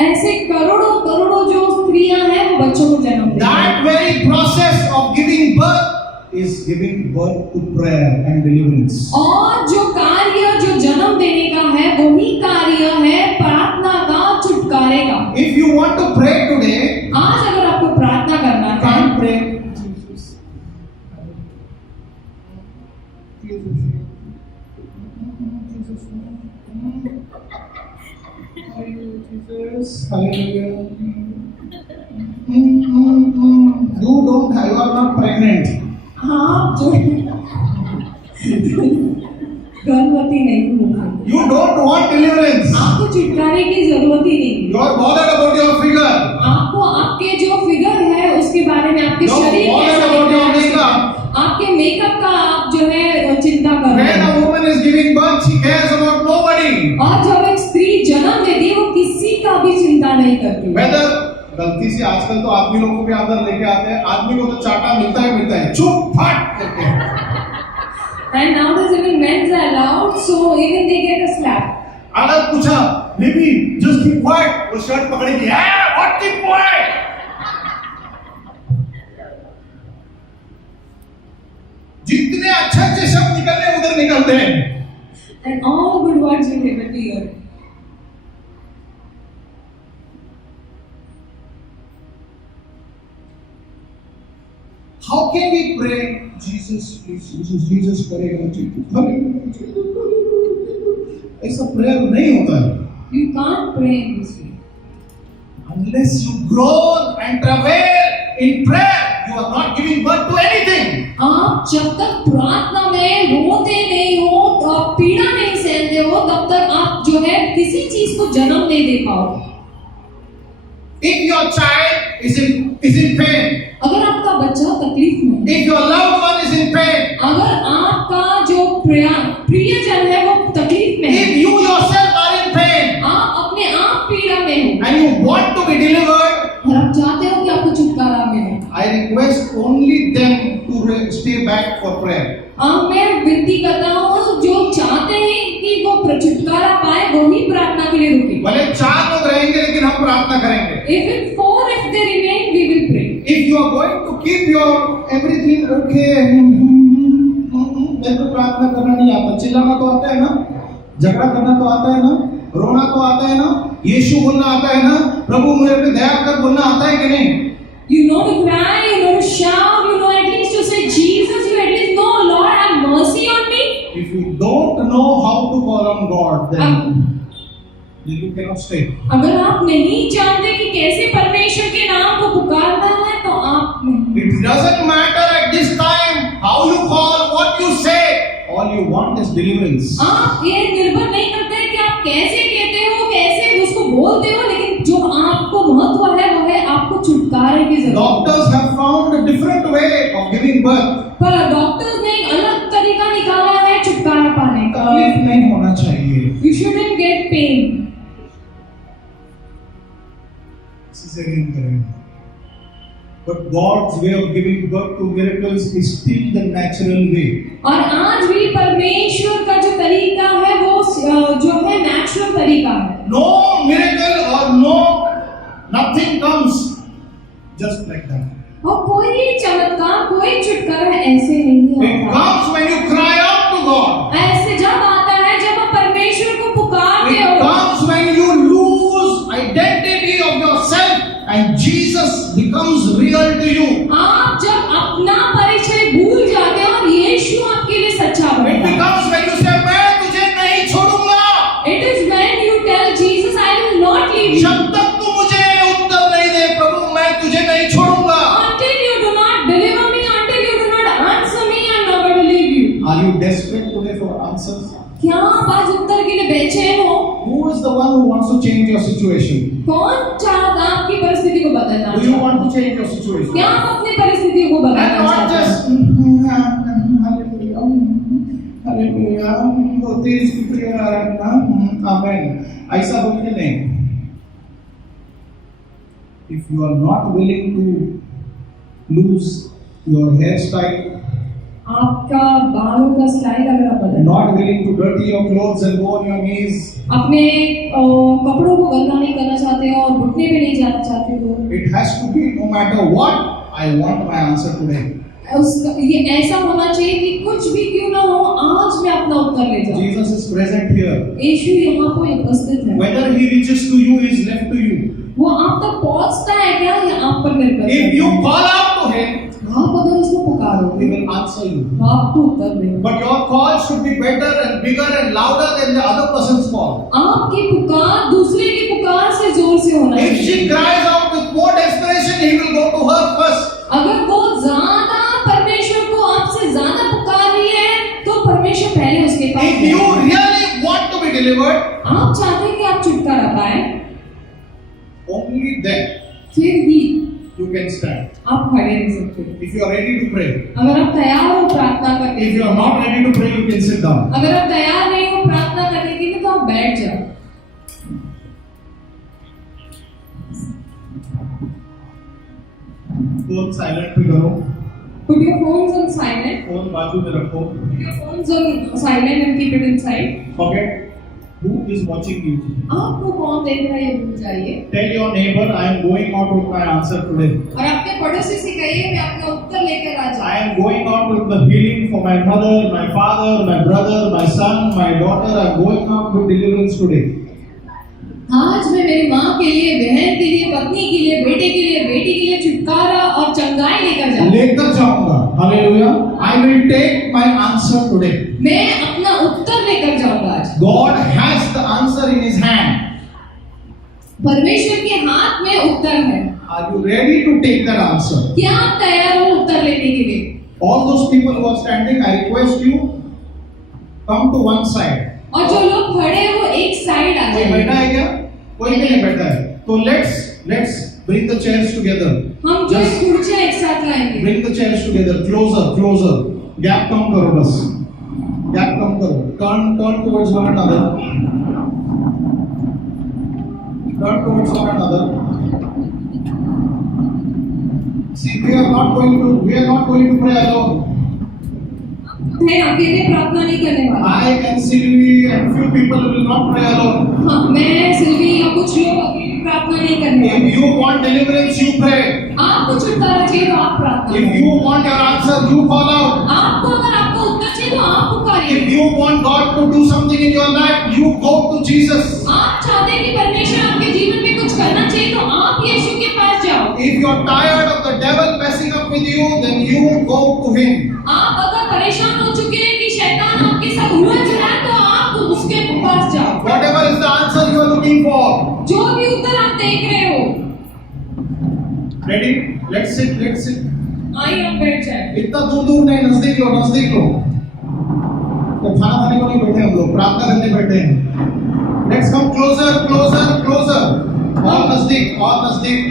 ऐसे करोड़ों करोड़ों जो स्त्रियां हैं वो बच्चों को जन्म देती हैं। That very process of giving birth is giving birth to prayer and deliverance. और जो कार्य जो जन्म देने का है वही कार्य है प्रार्थना का, छुटकारे का। If you want to pray today, आज अगर आपको प्रार्थना करना है, can't pray. Jesus, hallelujah. You are not pregnant. हाँ जो गर्भवती नहीं होगा। You don't want deliverance. आपको छुटकारे की जरूरत ही नहीं। You are bothered about your figure. आपको आपके जो फिगर है उसके बारे में, आपके Don't शरीर bother कैसा about your दिखता है, makeup. आपके मेकअप का आप जो है चिंता कर रहे When हैं। a woman is giving birth, she cares about nobody. और जब एक स्त्री जन्म देती है वो किसी का भी चिंता नहीं करती। Whether गलती से आजकल तो आदमी लोगों को भी अंदर लेके आते हैं, आदमी को तो चाटा मिलता है चुप फट करके। And nowadays even men are allowed, so even they get a slap. अगर पूछा बेबी just keep quiet, वो शर्ट पकड़ेगी, what keep quiet? जितने अच्छे शब्द निकलने उधर निकलते हैं। And all good words will be able to hear. How can we pray? Jesus, please, Jesus करेगा, Jesus, ऐसा प्रेयर नहीं होता है। You can't pray in this way. Unless you groan and travail in prayer, you are not giving birth to anything. आप जब तक प्रार्थना में रोते नहीं हो, तब पीड़ा नहीं सहते हो, तब तक आप जो है किसी चीज को जन्म नहीं दे पाओगे। If your child is in pain, अगर आपका बच्चा तकलीफ में है, if your loved one is in pain, अगर आपका जो प्रियजन है वो तकलीफ में है, if you yourself are in pain आप अपने आप पीड़ा में हो and you want to be delivered, और आप चाहते हो कि आपको छुटकारा मिले, I request only them to stay back for prayer. मैं विनती करता हूँ जो चाहते हैं कि वो छुटकारा पाए वही प्रार्थना के लिए रुके। भले 4 लोग रहेंगे लेकिन हम प्रार्थना करेंगे। Even 4 if they remain, we will pray. If you are going to keep your everything okay, मेरे को प्रार्थना करना नहीं आता, चिल्लाना तो आता है ना, झगड़ा करना तो आता है ना, रोना तो आता है ना, यीशु बोलना आता है ना, प्रभु मेरे पे दया कर बोलना आता है कि नहीं? You know to cry, you know to shout, you know at least to say Jesus, you at least know Lord have mercy on me. If you don't know how to call on God, then you cannot stay. अगर आप नहीं जानते कि कैसे परमेश्वर के नाम को पुकारना है तो आप नहीं। It doesn't matter at this time how you call, what you say. All you want is deliverance. आप ये निर्भर नहीं करते कि आप कैसे कहते हो, कैसे उसको बोलते हो, लेकिन जो आपको महत्व है वो है आपको छुटकारे की जरूरत। Doctors have found a different way of giving birth. पर डॉक्टर्स ने एक अलग तरीका निकाला है छुटकारा पाने का। तकलीफ नहीं होना चाहिए। You shouldn't get pain. Cesarean करेंगे। But God's way of giving birth to miracles is still the natural way. और आज भी परमेश्वर का जो तरीका है वो जो है नेचुरल तरीका है। No miracle or nothing comes just like that. और कोई चमत्कार, कोई छुटकारा ऐसे नहीं It आता। comes when you cry out to God. ऐसे जब आता है जब आप परमेश्वर को पुकारते It हो। comes when you lose identity of yourself and Jesus becomes real to you. आप जब अपना परिचय भूल जाते हो और यीशु आपके लिए सच्चा It बनता है। becomes when you say मैं तुझे नहीं छोड़ूंगा। It is when you tell Jesus, I will not leave you. जब तक तू मुझे उत्तर नहीं दे प्रभु मैं तुझे नहीं छोड़ूंगा। Until you do not deliver me, until you do not answer me, I am not going to leave you. Are you desperate today for answers? क्या आप आज उत्तर के लिए बेचैन हो? Who is the one who wants to change your situation? कौन चाहता है आपकी परिस्थिति को बदलना? Do you want to change your situation? क्या आप अपनी परिस्थिति को बदलना And not चाहते हैं? just hallelujah, होती शुक्रिया amen. ऐसा बोलिए नहीं. If you are not willing to lose your hairstyle, आपका बालों का स्टाइल अगर आप बदलना, not willing to dirty your clothes and go on your knees, अपने कपड़ों को गंदा नहीं करना चाहते हो और घुटने पे नहीं जाना चाहते हो, it has to be no matter what. I want my answer today. ये ऐसा होना चाहिए कि कुछ भी क्यों ना हो, आज मैं अपना उत्तर ले जाऊं। Jesus is present here. यीशु यहाँ पर उपस्थित है। Whether he reaches to you, he is left to you. वो आप तक पहुँचता है क्या, या आप पर निर्भर करता है? If you call out to him, आप अगर उसको पुकारो, he will answer you. वो आपको उत्तर देगा। But your call should be better and bigger and louder than the other person's call. आपकी पुकार दूसरे की पुकार से जोर से होना If चाहिए। she cries out with more desperation, he will go to her first. अगर वो ज्यादा परमेश्वर को आपसे ज्यादा पुकार रही है, तो परमेश्वर पहले उसके पास If you जाएगा। really want to be delivered, आप चाहते हैं कि आप छुटकारा पाए, only then फिर ही you can stand. आप खड़े रह सकते हैं। If you are ready to pray, अगर आप तैयार हो प्रार्थना करने if के you are लिए, not ready to pray, you can sit down. अगर आप तैयार नहीं हो प्रार्थना करने के लिए, तो आप बैठ जाओ। फोन साइलेंट पे करो, Put your phones on silent. Phone बाजू में रखो. Put your phones on silent and keep it inside. Forget who is watching you. आपको कौन देख रहा है ये भूल जाइए। Tell your neighbor, I am going out with my answer today. और अपने पड़ोसी से कहिए, मैं अपना उत्तर लेकर आ I जाऊँ। am going out with the healing for my mother, my father, my brother, my son, my daughter. I am going out with deliverance today. आज मैं मेरी माँ के लिए, बहन के लिए, पत्नी के लिए, बेटे के लिए, बेटी के लिए छुटकारा और चंगाई लेकर जाऊँ। लेकर जाऊंगा. Hallelujah. I will take my answer today. मैं अपना उत्तर लेकर जाऊंगा आज। God has the answer in His hand. परमेश्वर के हाथ में उत्तर है। Are you ready to take that answer? क्या आप तैयार हो उत्तर लेने के लिए? All those people who are standing, I request you, come to one side. और जो लोग खड़े हैं वो एक साइड आ कोई बैठा जाए। है क्या? कोई भी नहीं बैठा है. तो let's bring the chairs together. हम जो Just कुर्सियां एक साथ लाएंगे। bring the chairs together. Closer. Gap कम करो बस. Gap कम करो. Turn towards one another. Turn towards one another. See, we are not going to pray alone. मैं अकेले प्रार्थना नहीं करने वाला। I and Sylvie and few people will not pray alone. हाँ, मैं सिल्वी या कुछ लोग अकेले प्रार्थना नहीं करने If वाले। you want deliverance, you pray. आपको छुटकारा चाहिए तो आप प्रार्थना If करें। you want your answer, you call out. आपको अगर आपको उत्तर चाहिए तो आप पुकारिए। If you want God to do something in your life, you go to Jesus. आप चाहते हैं कि परमेश्वर आपके जीवन में कुछ करना चाहिए तो आप यीशु के पास जाओ। If you are tired of the devil messing up with you, then you go to him. आप अगर परेशान हो चुके हैं कि शैतान आपके साथ उलझ रहा है तो आप उसके पास जाओ। Whatever is the answer you are looking for. जो भी उत्तर आप देख रहे हो, Ready? Let's sit. आइए आप बैठ जाए। इतना दूर नहीं, नजदीक लो. तो खाना खाने को नहीं बैठे हम लोग, प्रार्थना करने बैठे हैं. Let's नजदीक और नजदीक,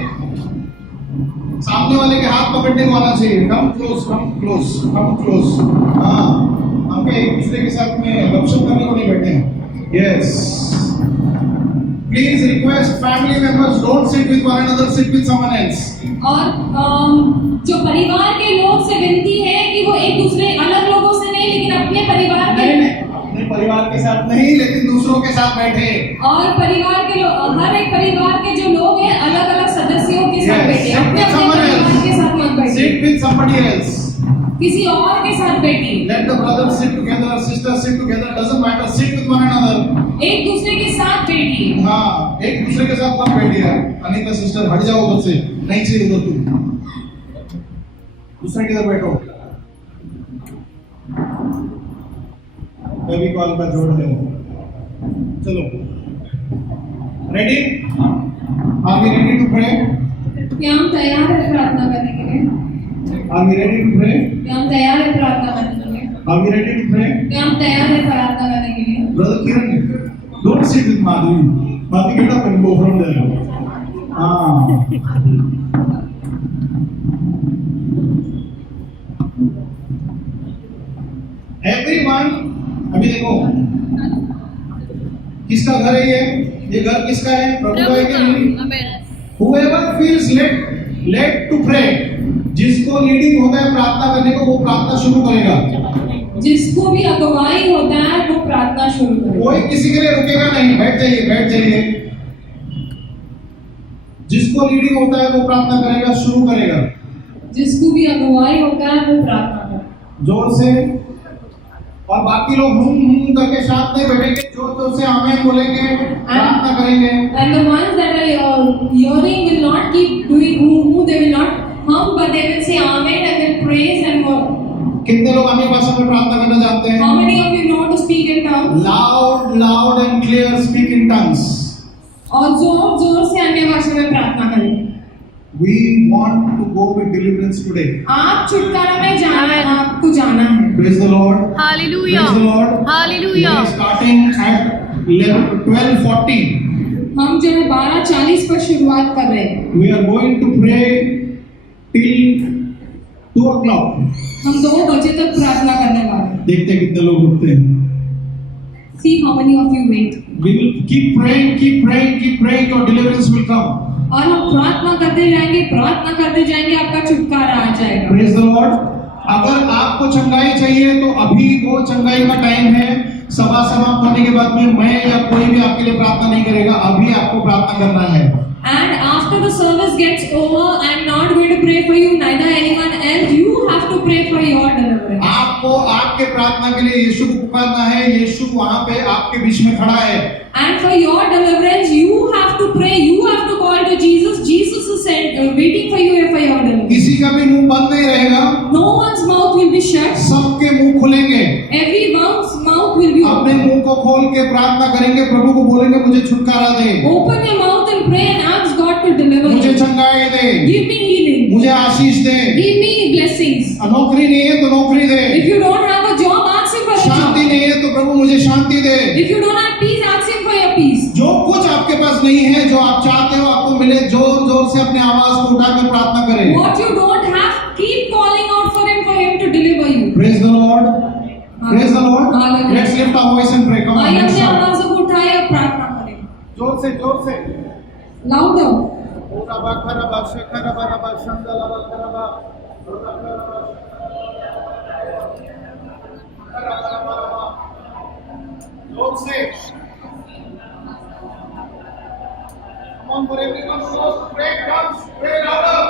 सामने वाले के हाथ पकड़ने को आना चाहिए। Come close, come close, come close. हाँ, हम क्या एक दूसरे के साथ में गपशप करने को नहीं बैठे हैं। Yes, please request family members, don't sit with one another, sit with someone else. और जो परिवार के लोग से विनती है कि वो एक दूसरे अलग लोगों से नहीं, लेकिन अपने परिवार के अपने परिवार के साथ नहीं, लेकिन दूसरों के साथ बैठे। और परिवार के लोग, हर एक परिवार के जो लोग हैं अलग अलग सदस्यों के साथ Yes, बैठे, sit अपने with अपने someone परिवार else. के साथ मत बैठिए, Sit with somebody else. किसी और के साथ बैठिए। Let the brothers sit together, sisters sit together, doesn't matter, sit with one another. एक दूसरे के साथ बैठिए। हाँ, एक दूसरे के साथ मत बैठिए। अनीता सिस्टर हट जाओ उधर से, नहीं चाहिए उधर तुम, दूसरे की तरफ बैठो। कभी कॉल पर जोड़ दे। चलो, ready? Are we ready to pray? क्या हम तैयार हैं प्रार्थना करने के लिए? Are we ready to pray? क्या हम तैयार हैं प्रार्थना करने के लिए? Are we ready to pray? क्या हम तैयार हैं प्रार्थना करने के लिए? Brother Kiran, don't sit with Madhuri. Madhuri, get up and go from there. Everyone, अभी देखो, किसका घर है ये घर किसका है? प्रभु का है कि नहीं? Whoever feels led to pray, जिसको लीडिंग होता है प्रार्थना करने को, वो प्रार्थना शुरू करेगा। जिसको भी अगुवाई होता है वो प्रार्थना शुरू करे। कोई किसी के लिए रुकेगा नहीं, बैठ जाइए, बैठ जाइए। जिसको लीडिंग होता है वो प्रार्थना करेगा, शुरू करेगा। जिसको भी अगुवाई होता है वो प्रार्थना करे जोर से। और बाकी लोग हूं करके साथ नहीं बैठेंगे, जोर जोर से आमीन बोलेंगे, प्रार्थना करेंगे। And the ones that are hearing will not keep doing who they will not hum, but they will say amen and then praise and worship. कितने लोग अन्य भाषा में प्रार्थना करना जानते हैं? How many of you know to speak in tongues? Loud and clear speak in tongues. और जोर जोर से अन्य भाषा में प्रार्थना करें। We want to go with deliverance today. आप छुटकारा में जाना है, आपको जाना है। Praise the Lord. Hallelujah. Praise the Lord. Hallelujah. We are starting at 12:40. हम जो है 12:40 पर शुरुआत कर रहे हैं। We are going to pray till 2 o'clock. हम 2 बजे तक प्रार्थना करने वाले हैं। देखते हैं कितने लोग उठते हैं। See how many of you wait. We will keep praying, keep praying, keep praying. Your deliverance will come. और हम प्रार्थना करते जाएंगे, आपका छुटकारा आ जाएगा। Praise the Lord. अगर आपको चंगाई चाहिए तो अभी वो चंगाई का टाइम है। सभा समाप्त होने के बाद में मैं या कोई भी आपके लिए प्रार्थना नहीं करेगा, अभी आपको प्रार्थना करना है। And after the service gets over, I'm not going to pray for you, neither anyone else. You have to pray for your deliverance. आपको आपके प्रार्थना के लिए यीशु को पुकारना है। यीशु वहां पे आपके बीच में खड़ा है। And for your deliverance, you have to pray. You have to call to Jesus. Jesus is waiting for you for your deliverance. किसी का भी मुंह बंद नहीं रहेगा। No one's mouth will be shut. सबके मुंह खुलेंगे। Everyone's mouth will be अपने open. मुंह को खोल के प्रार्थना करेंगे, प्रभु को बोलेंगे मुझे छुटकारा दे, Open your mouth and pray and ask God to deliver मुझे you. चंगाई दे, Give me healing. मुझे आशीष दे। Give me blessings. नौकरी नहीं है तो नौकरी दे। If you don't have a job, ask Him for a Shanti job. नहीं है तो प्रभु मुझे शांति दे। If you don't have peace, ask Him for your peace. जो कुछ आपके पास नहीं है, जो आप चाहते हो आपको मिले, जोर जोर से अपने आवाज को उठाकर प्रार्थना करें। What you don't have, keep calling out for Him to deliver you. Praise the Lord. Praise the Lord. Hallelujah. Let's lift our voice and pray. Come on, आइए let's अपने shout. आवाज़ों को उठाएं और प्रार्थना करें। जोर से, जोर से। Louder. जोर से। Come on, for everyone who knows to pray, comes, pray louder.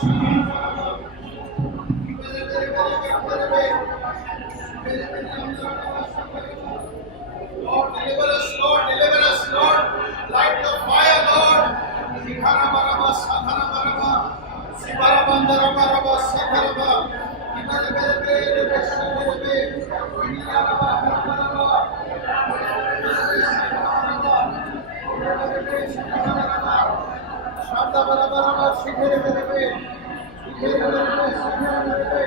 Thank you. Shanta बरा बरा बरा शिखेरे मेरे पे शिखेरे मेरे पे शिखेरे मेरे पे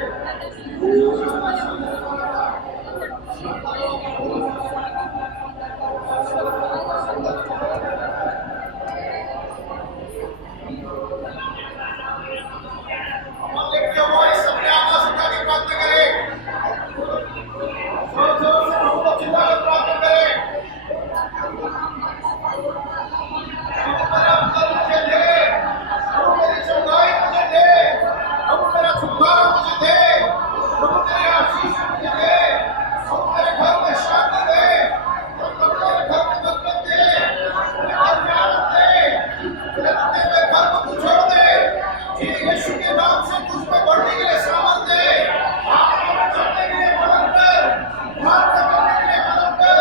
लिफ्ट योर वॉइस अपने आवाज उठा के प्रार्थना करें जोर जोर से प्रभु को चिल्ला कर प्रार्थना करें मेरा अंदर मुझे दे प्रभु मेरी चंगाई मुझे दे प्रभु मेरा छुटकारा मुझे दे प्रभु तेरी आशीष मुझे दे प्रभु मेरे घर में शांति दे प्रभु मेरे घर में बरकत दे मेरे घर में आनंद दे मेरे घर को तू छोड़ दे यीशु के नाम से तुझ पे बढ़ने के लिए सामर्थ दे चढ़ने के लिए मदद कर हाथ पकड़ने के लिए मदद कर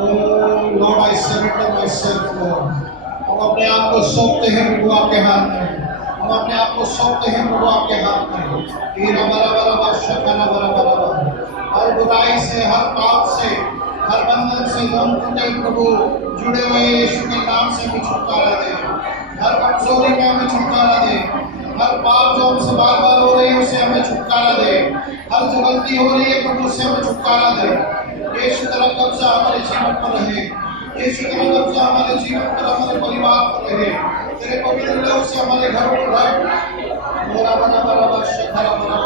Lord, I surrender myself, Lord. हम अपने आप को सौंपते हैं प्रभु आपके हाथ में. हम अपने आप को सौंपते हैं प्रभु आपके हाथ में. हर बुराई से, हर पाप से, हर बंधन से हम टूटे प्रभु जुड़े हुए यीशु के नाम से हमें छुटकारा दे. हर कमजोरी में हमें छुटकारा दे. हर पाप जो हमसे बार बार हो रही है उसे हमें छुटकारा दे. हर जो गलती हो रही है प्रभु उससे हमें छुटकारा दे. यीशु तेरा कब्जा हमारे जीवन पर रहे. यीशु तेरा कब्जा हमारे जीवन पर, हमारे परिवार पर रहे. तेरे पवित्र लहू से हमारे घरों पर ढक. मोरा बना बना शखरा बना.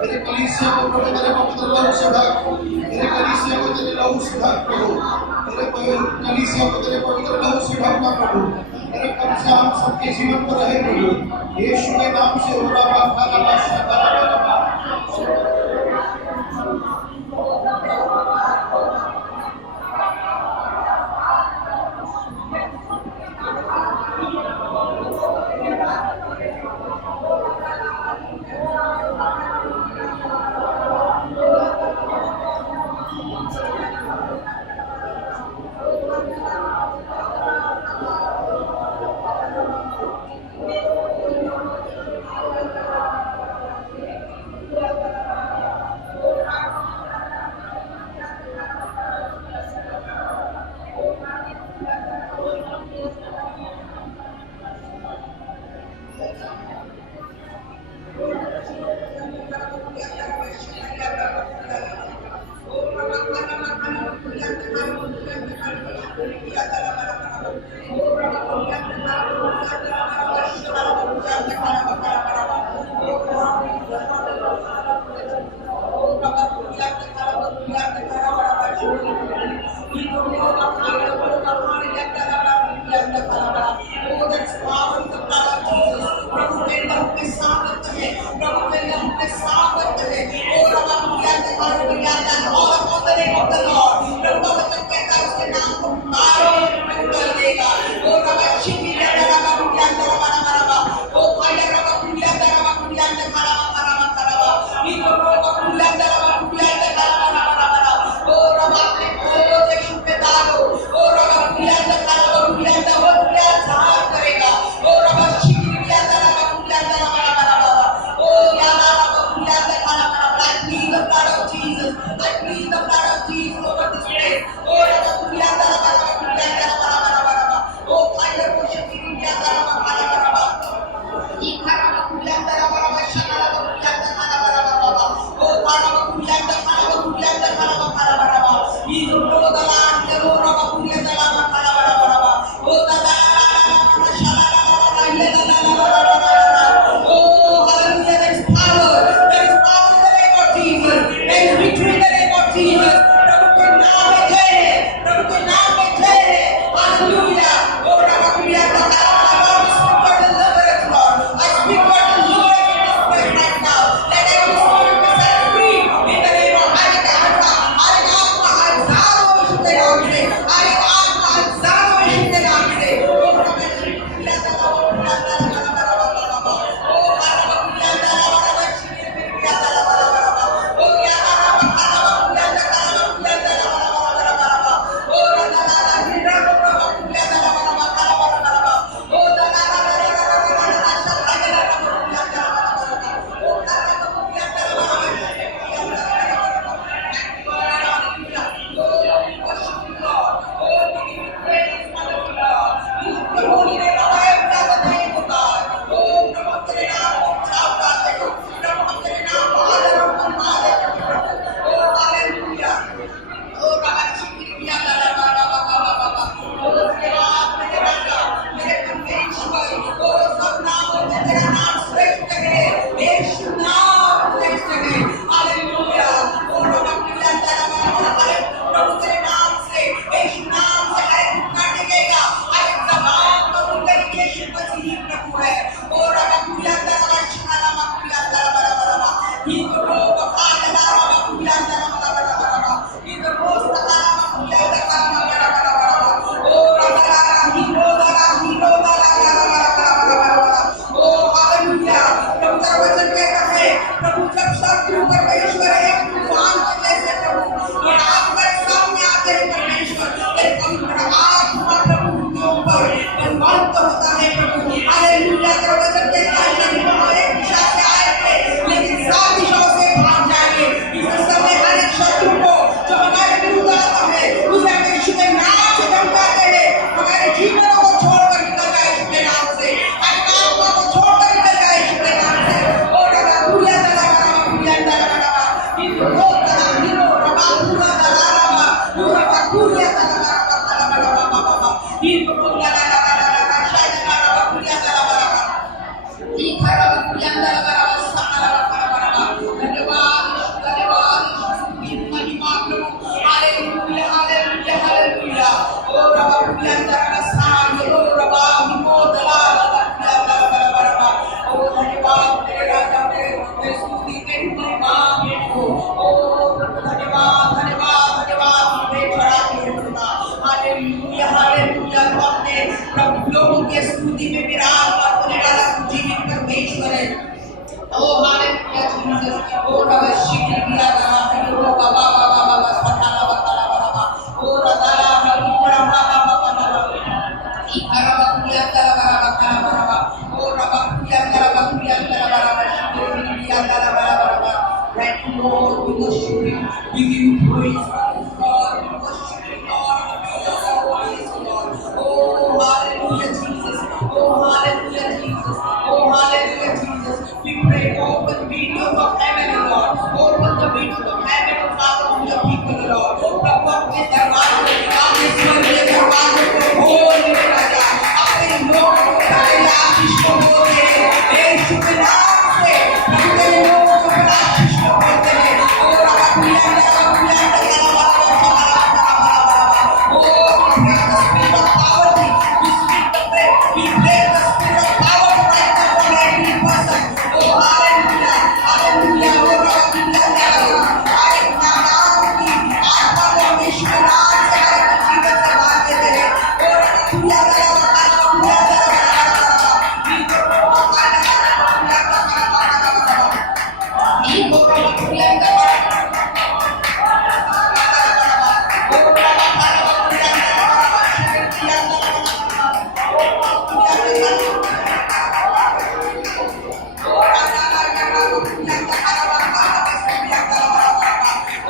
तेरे कलीसिया को प्रभु तेरे पवित्र लहू से ढक. तेरे कलीसिया को तेरे लहू से ढक प्रभु. कलीसिया को तेरे पवित्र लहू से ढकना प्रभु, तेरे कब्जा हम सबके जीवन पर रहे प्रभु, यीशु के नाम से हो रहा hallelujah. Oh, Rabba Kuyanda Rasanya, oh, Rabba Himodala, oh, धन्यवाद तेरे राजा तेरे स्तुति तेरी महिमा तेरी oh, धन्यवाद धन्यवाद धन्यवाद तुझे चढ़ाती है खुदा हालेलुया हालेलुया तो अपने प्रभु लोगों की स्तुति में विराजमान होने वाला जीवित परमेश्वर है oh hallelujah Jesus oh Rabba Shikriya Rabba oh Baba Baba Baba Satala Baba Baba oh Radala Baba Baba Baba Ikaraba Kuyanda Baba Baba oh Rabba Kuyanda Baba Shikriya Baba right Lord we worship you we give you praise God we worship you God oh hallelujah Jesus oh hallelujah Jesus oh hallelujah Jesus we pray open the windows of heaven Lord open the windows of heaven Father on your people Lord प्रभु के दरवाजे आपके स्वर्ग के दरवाजे को खोल दे राजा आपके लोगों को आशीष को बोलते हैं यीशु के नाम से प्रभु के लोगों को आशीष को बोलते हैं और आपकी we pray the spirit of power right now for every person. Oh, hallelujah, hallelujah.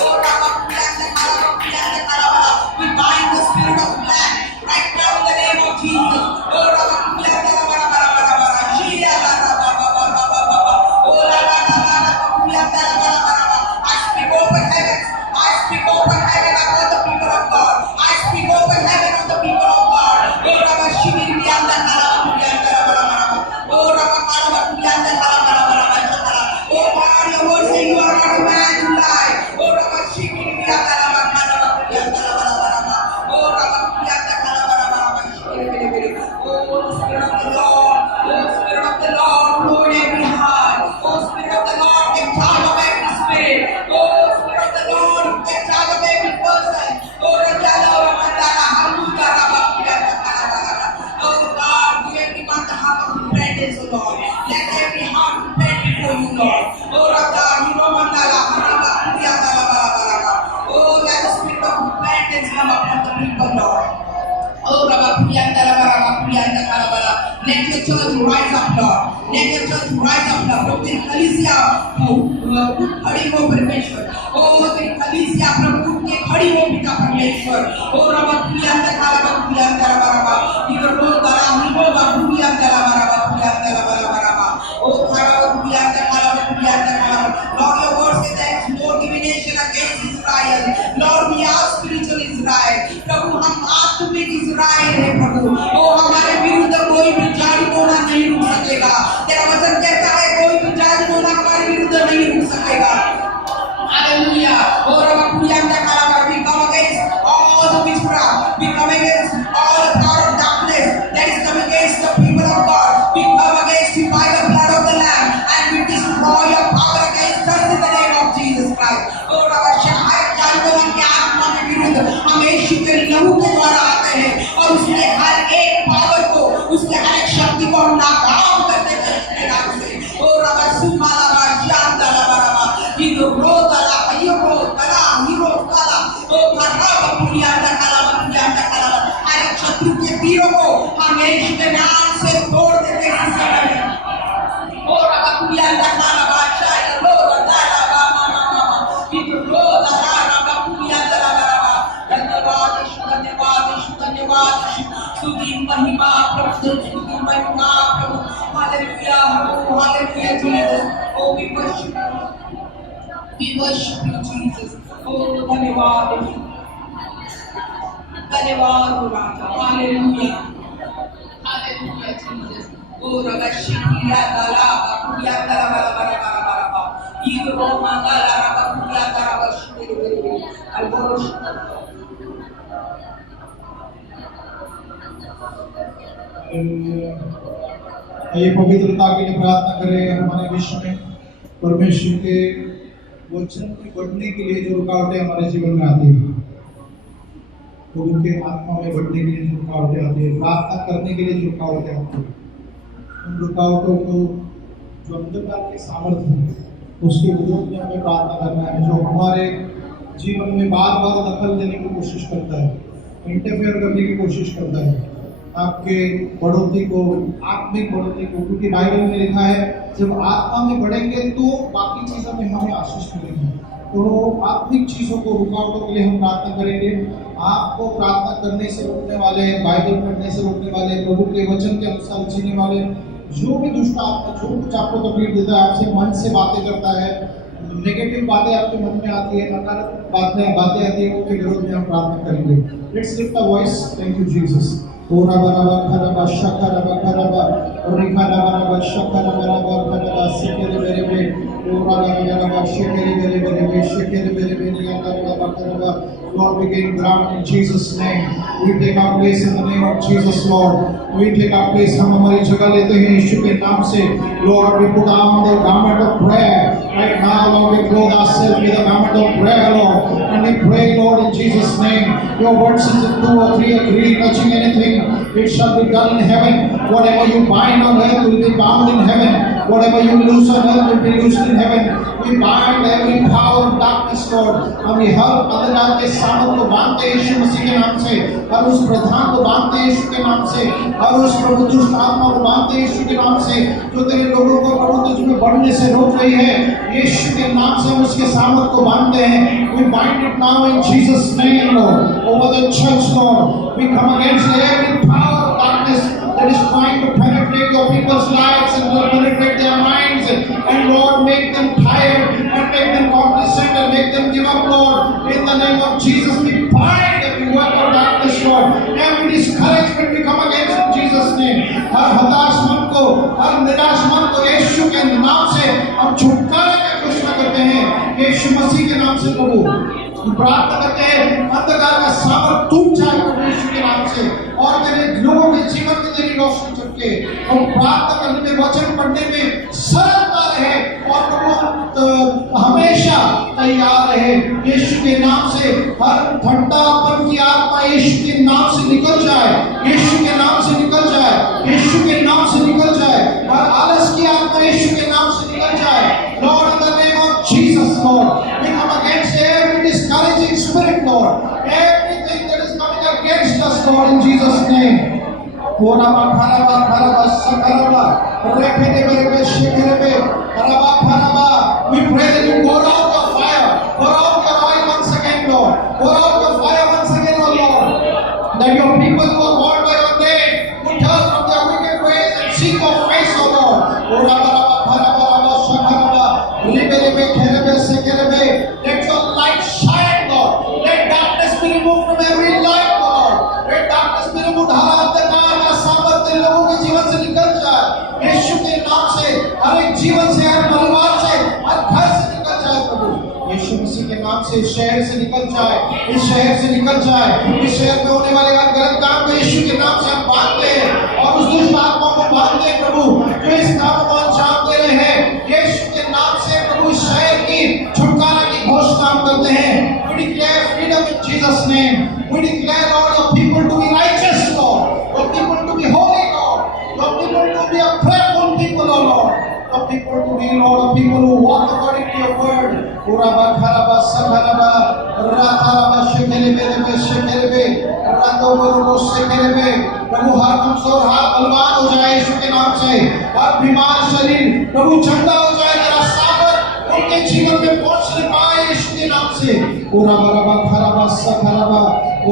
Oh, we bind the spirit of black right now in the name of Jesus. I speak open heaven. I speak open heaven on the people of God. I speak open heaven on the people of God. Oh God, your word say you are not a man to lie. Oh, Spirit of the Lord, Spirit of the Lord, Lord every heart. Oh, Spirit of the Lord, take charge of every spirit. Oh, Spirit of the Lord, take charge of every person. Oh, God, give every man the heart of repentance, oh Lord. Let every heart repent before you, Lord. Oh, oh, let the spirit of repentance come upon the people, Lord. Oh, let your church rise up, Lord. Let your church rise up, Lord. प्रभु तेरी कलीसिया खड़ी हो परमेश्वर. Oh, तेरी कलीसिया प्रभु के खड़ी हो पिता परमेश्वर. Oh, रबा पुलियांदा रबा पुलियांदा रबा. इधर रो तारा हिबो बा पुलियांदा रबा पुलियांदा रबा. Oh, rava पुलियांदा rava पुलियांदा rava. Lord, your word says there is no divination against Israel. Lord, we are spiritual Israel. प्रभु हम आत्मिक इज़राइल है प्रभु. ओ हमारे विरुद्ध कोई भी जादू टोना नहीं रुक सकेगा. तेरा वचन कहता है कोई भी जादू टोना हमारे विरुद्ध नहीं रुक सकेगा. Hallelujah. Oh, Rabba Kuyanda Kalaba, we come against all the witchcraft. We come against all the power of darkness that is coming against the people of God. We come against you by the blood of the Lamb and we destroy your power against us in the name of Jesus Christ. Oh, Rabba Shahai Jalgona के आत्मा के विरुद्ध हम यीशु के लहू के द्वारा आते हैं और उसके हर एक पावर को, उसके हर एक शक्ति को हम नाकाम करते हैं अपने नाम से. Oh, Rabba Sumala Janda Rabba Hiro Rodala Hiro Kala Hiro Kala. Oh, Rabba Pulianda Kala Pulianda Kala. हर एक शत्रु के तीरों को हम यीशु के नाम से तोड़ देते हैं इस समय. Oh, Rabba Pulianda Kala Bashai Lord Dala Mama Mama Hiro Rodala Rabba Pulianda Rabba. धन्यवाद यीशु धन्यवाद यीशु धन्यवाद यीशु. स्तुति महिमा प्रभु स्तुति महिमा प्रभु. Hallelujah. Oh, hallelujah Jesus. Oh, we worship you. We worship you, Jesus. Oh, धन्यवाद यीशु. धन्यवाद राजा. Hallelujah. Hallelujah Jesus. Oh, Rabba Shikriya Dala Kuya Dala Bala Bala Bala Bala. Igro Mandala Rabba Kuya Dala Bashiri. I worship you. ये पवित्रता के लिए प्रार्थना करें। हमारे विश्व में परमेश्वर के वचन में बढ़ने के लिए जो रुकावटें हमारे जीवन में आती है, प्रभु के आत्मा में बढ़ने के लिए जो रुकावटें आती है, प्रार्थना करने के लिए जो रुकावटें आती है, उन रुकावटों को जो अंधकार के सामर्थ्य है उसके विरोध में हमें प्रार्थना करना है। जो हमारे जीवन में बार बार दखल देने की कोशिश करता है, इंटरफेयर करने की कोशिश करता है आपके बढ़ोतरी को, आत्मिक बढ़ोतरी को, क्योंकि बाइबल में लिखा है जब आत्मा में बढ़ेंगे तो बाकी चीजों में हमें आशीष मिलेगी। तो आत्मिक चीजों को, रुकावटों के लिए हम प्रार्थना करेंगे। आपको प्रार्थना करने से रोकने वाले, बाइबल पढ़ने से रोकने वाले, प्रभु के वचन के अनुसार जीने वाले जो भी दुष्ट आत्मा जो कुछ आपको तकलीफ देता है, आपसे मन से बातें करता है, नेगेटिव बातें आपके मन में आती है, नकारात्मक बातें आती है, उनके विरोध में हम प्रार्थना करेंगे। Let's lift the voice. Thank you Jesus. ओरा बराबा खराबा शकराबा खराबा ओरिखा बराबा शकराबा खराबा सिकेरे बेरे बे ओरा बराबा शेकेरे बेरे बेरे बे शेकेरे बेरे बेरे याबा खराबा। Lord, we gain ground in Jesus' name. We take our place in the name of Jesus, Lord. We take our place. हम हमारी जगह लेते हैं यीशु के नाम से। Lord, we put on the garment of prayer. Right now, Lord, we clothe ourselves with the garment of prayer, Lord. And we pray, Lord, in Jesus' name. Your word says if 2 or 3 agree touching anything, it shall be done in heaven. Whatever you bind on earth will be bound in heaven. Whatever you loose on earth will be loosed in heaven. We bind every power of darkness, Lord. हम ये हर अंधकार के सामर्थ को बांधते हैं यीशु मसीह के नाम से, हर उस प्रधान को बांधते हैं यीशु के नाम से, हर उस प्रभु दुष्ट आत्मा को बांधते हैं यीशु के नाम से, जो तेरे लोगों को प्रभु तुझ में बढ़ने से रोक रही है। यीशु के नाम से हम उसके सामर्थ को बांधते हैं। We bind it now in Jesus' name, Lord. Over the church, Lord, we come against every power of darkness that is trying to penetrate your people's lives and to penetrate their minds, and Lord, make them tired and make them complacent and make them give up, Lord. In the name of Jesus, we bind every work of darkness, Lord. Every discouragement we come against in Jesus' name. हर हताश मन को, हर निराश मन को यीशु के नाम से हम छुटकारे की घोषणा करते हैं। यीशु मसीह के नाम से प्रभु प्रार्थना करते हैं, अंधकार का सामर्थ टूट जाए प्रभु यीशु के नाम से, और तेरे लोगों के जीवन में तेरी रोशनी चमके। हम प्रार्थना करने में, वचन पढ़ने में सरलता रहे, और प्रभु हमेशा तैयार रहे। यीशु के नाम से हर ठंडापन की आत्मा यीशु के नाम से निकल जाए, यीशु के नाम से निकल जाए, यीशु के नाम से निकल जाए। हर आलस की आत्मा यीशु के नाम से निकल जाए। Lord, in the name of Jesus, Lord, we come against every discouraging spirit, Lord, everything that is coming against us, Lord, in Jesus' name. Oraba kharaba kharaba sakaraba repete berebe shekerebe kharaba kharaba. We pray that you pour out your fire, pour out your oil once again, Lord, pour out your fire once again, oh Lord, that your people who are called by your name will turn from their wicked ways and seek your face, oh Lord. Oraba kharaba sakaraba repete kherebe sekerebe. Let your light shine, Lord. Let darkness be removed from every life, Lord. Let darkness be removed. हर अंधकार का सामर्थ तेरे लोगों के जीवन से निकल जाए यीशु के नाम से, हर एक जीवन से, हर परिवार से, हर घर से निकल जाए प्रभु यीशु मसीह के नाम से। इस शहर से निकल जाए, इस शहर से निकल जाए, इस शहर में होने वाले हर गलत काम को यीशु के नाम से हम बांधते हैं, और उस दुष्ट आत्मा को बांधते हैं प्रभु जो इस काम को अंजाम दे रहे हैं। यीशु के नाम से प्रभु इस शहर की छुटकारा की घोषणा हम करते हैं। We declare freedom in Jesus' name. We declare, Lord, your people to be righteous, Lord, your people to be holy, Lord, your people to be a prayerful people, oh Lord, your people to be, Lord, a people who walk according to your word. Uraba kharaba sakharaba rataraba shekelebe shekelebe ratobo shekelebe. प्रभु हर कमजोर हाथ बलवान हो जाए यीशु के नाम से, हर बीमार शरीर प्रभु ठंडा हो जाए, तेरा सामर्थ उनके जीवन में पहुंचने पाए यीशु के नाम से। ओरा बराबा खराबा सखराबा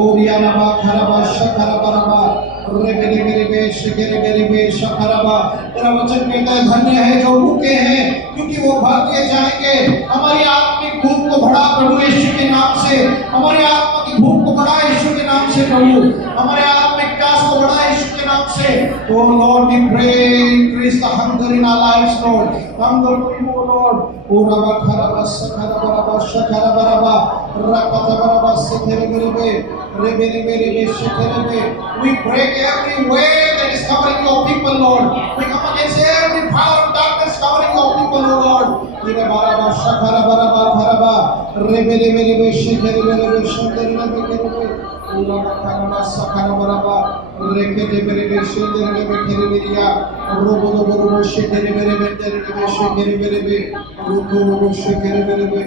ओरिया नबा खराबा शखराबा रबा रेबेरे बेरे शेकेरे बेरे शखराबा। तेरा वचन कहता है धन्य है जो भूखे हैं क्योंकि वो भर दिए जाएंगे। हमारी आत्मिक भूख को बढ़ा प्रभु यीशु के नाम से, हमारी आत्मा की भूख को बढ़ा यीशु के नाम से प्रभु, हमारे आत्मिक प्यास को बढ़ा यीशु के नाम से। Oh Lord, we pray, increase the hunger in our lives, Lord. Hunger for you, Lord. Oh Rabba Kharaba Sakhara Baraba Shakhara Baraba Rakata Baraba Sekhere Berebe Rebe Rebe Rebe Shekhere Rebe. We break every way that is covering your people, Lord. We come against every power of darkness covering your people, oh Lord. Rebe Baraba Shakhara Baraba Kharaba Rebe Rebe Rebe Shekhere Rebe Shekhere Rebe Rebe. Rabba Kharaba Sakhara Baraba Rekete Berebe Shekhere Rebe Khere Riya Robo Robo Robo Shekhere Rebe Rebe Shekhere Rebe Robo Robo Shekhere Rebe.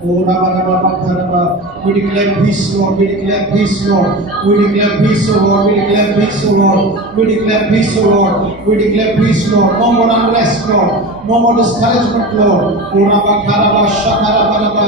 Oh, Rabba, Rabba, Rabba. We declare peace, Lord. We declare peace, Lord. We declare peace, O Lord. We declare peace, O Lord. We declare peace, O Lord. We declare peace, Lord. No more unrest, Lord. No more discouragement, Lord. Oh, Rabba, Rabba, Shakara, Rabba.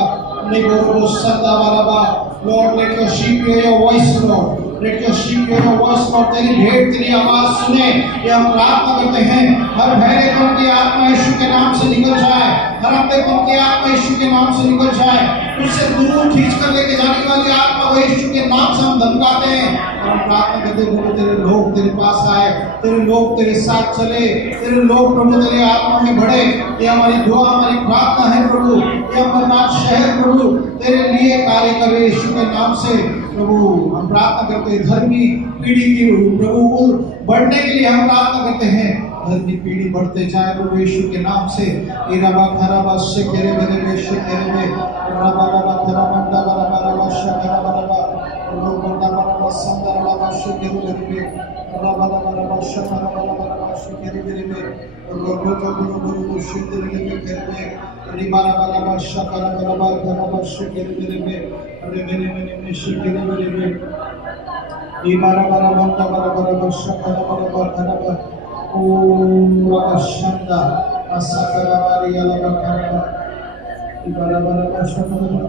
Nebo, Sanda, Rabba. Lord, let your sheep hear your voice, Lord. Let your sheep hear your voice, Lord. तेरी भेंट तेरी आवाज सुने, ये हम प्रार्थना करते हैं। हर भैरे पन की आत्मा यीशु के नाम से निकल जाए, हर अपने पन की आत्मा यीशु के नाम से निकल जाए, उससे दूर खींच कर लेके जाने वाली आत्मा को यीशु के नाम से हम धमकाते हैं। हम प्रार्थना करते हैं, प्रभु तेरे लोग तेरे पास आए, तेरे लोग तेरे साथ चले, तेरे लोग प्रभु तेरे आत्मा में बढ़े। ये हमारी दुआ, हमारी प्रार्थना है प्रभु। ये अमरनाथ शहर प्रभु तेरे लिए कार्य करे यीशु के नाम से। प्रभु हम प्रार्थना करते हैं, धर्मी पीढ़ी की प्रभु बढ़ने के लिए हम प्रार्थना करते हैं। धर्मी पीढ़ी बढ़ते जाए प्रभु यीशु के नाम से। इराबा खराबा शेकेरे बेरे शेकेरे में राबा राबा खराबा राबा राबा राबा शेकेरा राबा रोबा राबा राबा संदर राबा शेकेरे बेरे में राबा राबा राबा शेकेरा राबा राबा शेकेरे बेरे में रोबा रोबा रोबा शेकेरे बेरे में रिबा राबा राबा शेकेरा राबा राबा शेकेरे बेरे में रेबेरे में शेकेरे बेरे में इबारा बारा बंदा बारा बारा बशकरा बारा बारा बारा ओ वशंदा असकरा बारी याला बारा इबारा बारा बशकरा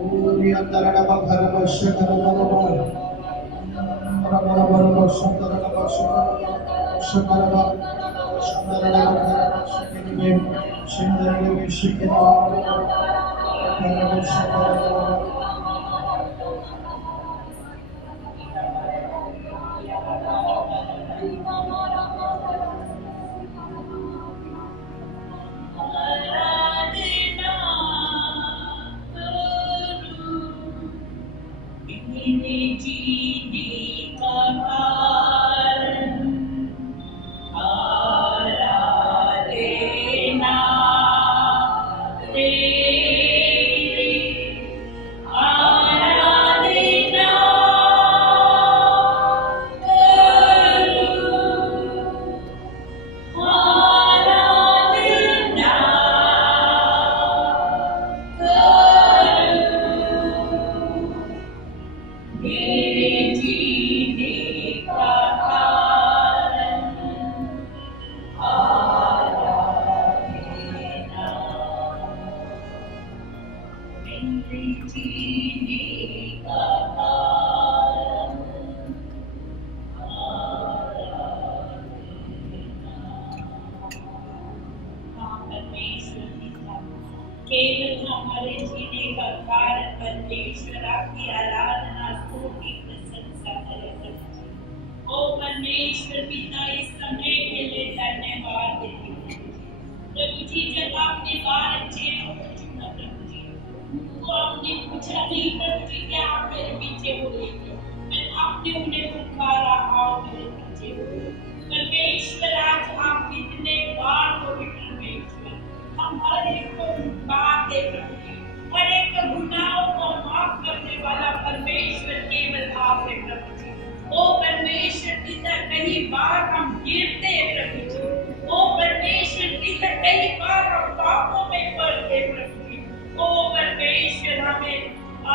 ओ रियंदरा बारा बशकरा बारा बारा बारा बारा बशकरा बशकरा बारा शंदरा बारा शकेनी में शंदरा में शकेना बारा बशकरा केवल हमारे जीने का कारण परमेश्वर आपकी आराधना स्तुति प्रशंसा करे। ओ परमेश्वर पिता, इस समय के लिए धन्यवाद देते हैं प्रभु जी। जब आपने 12 चेलों को चुना प्रभु जी, तो आपने पूछा नहीं प्रभु जी क्या आप मेरे पीछे बोलेंगे, पर आपने उन्हें पुकारा आओ मेरे पीछे बोलो। परमेश्वर आज आप इतने बार बोले परमेश्वर, हम हर एक को बात दे प्रभु जी, हर एक का गुनाहों को माफ करने वाला परमेश्वर केवल आप है प्रभु जी। ओ परमेश्वर पिता, कई बार हम गिरते हैं प्रभु जी। ओ परमेश्वर पिता, कई बार हम पापों में पड़ते हैं प्रभु जी। ओ परमेश्वर, हमें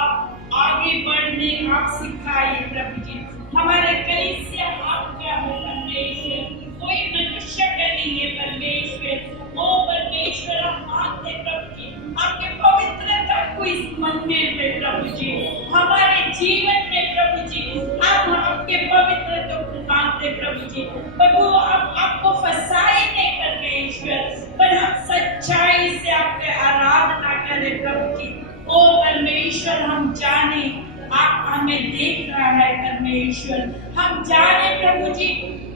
आप आगे बढ़ने आप सिखाइए प्रभु जी। हमारे कलीसिया आपका है परमेश्वर, कोई मनुष्य का नहीं है परमेश्वर। ओ परमेश्वर, हम मानते प्रभु जी आपके पवित्रता को इस मंदिर में प्रभु जी, हमारे जीवन में प्रभु जी, हम आपके पवित्रता को मानते प्रभु जी। प्रभु हम आपको फसाए नहीं परमेश्वर, पर हम सच्चाई से आपके आराधना करें प्रभु जी। ओ परमेश्वर, हम जाने आप हमें देख रहा है परमेश्वर। हम जाने प्रभु जी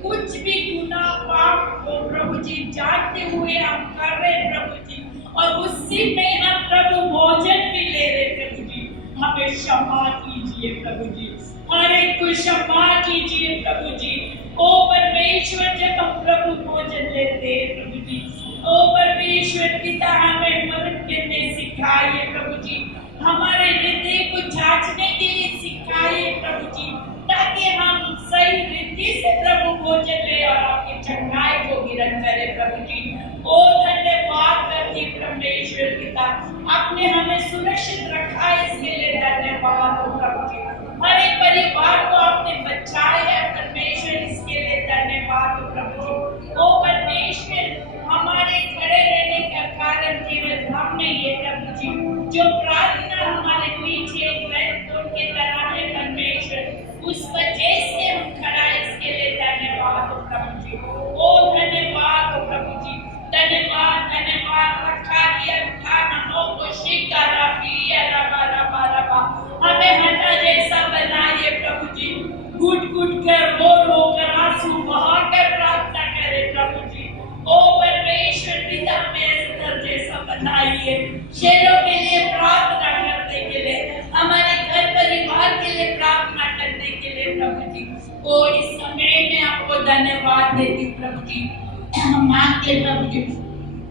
कुछ भी गुनाह पाप को प्रभु जी जानते हुए हम कर रहे प्रभु जी, और उसी में हम प्रभु भोजन भी ले रहे प्रभु जी। हमें क्षमा कीजिए प्रभु जी, हर एक को क्षमा कीजिए प्रभु जी। ओ परमेश्वर जब हम प्रभु भोजन लेते हैं प्रभु जी, ओ परमेश्वर पिता हमें मदद करने सिखाइए प्रभु जी, हमारे हृदय को जांचने के लिए सिखाइए प्रभु जी, ताकि हम सही रीति से प्रभु भोजन ले और आपकी चंगाई को ग्रहण करें प्रभु जी। ओ धन्यवाद करते परमेश्वर पिता, आपने हमें सुरक्षित रखा, इसके लिए धन्यवाद हो प्रभु जी। हर एक परिवार को आपने बचाया है परमेश्वर, इसके लिए धन्यवाद हो प्रभु जी। ओ परमेश्वर हमारे खड़े रहने का कारण केवल हम नहीं है प्रभु जी, जो प्रार्थना हमारे पीछे एक बैकबोन की तरह है परमेश्वर, उस वजह से हम खड़ा है, इसके लिए धन्यवाद हो प्रभु जी। ओ धन्यवाद हो प्रभु जी, धन्यवाद धन्यवाद। रखा दिया खाना हो को शिकारा पिया रबा रबा रबा, हमें हटा जैसा बनाइए प्रभु जी, घुट घुट कर रो रो कर आंसू बहाकर प्रार्थना करें प्रभु जी। ओ परमेश्वर पिता हमें अस्तर जैसा बनाइए, शेरों के लिए प्रार्थना करने के लिए, हमारे घर परिवार के लिए प्रार्थना करने के लिए प्रभु जी। ओ इस समय में आपको धन्यवाद देती प्रभु जी, हम मांगते प्रभु जी,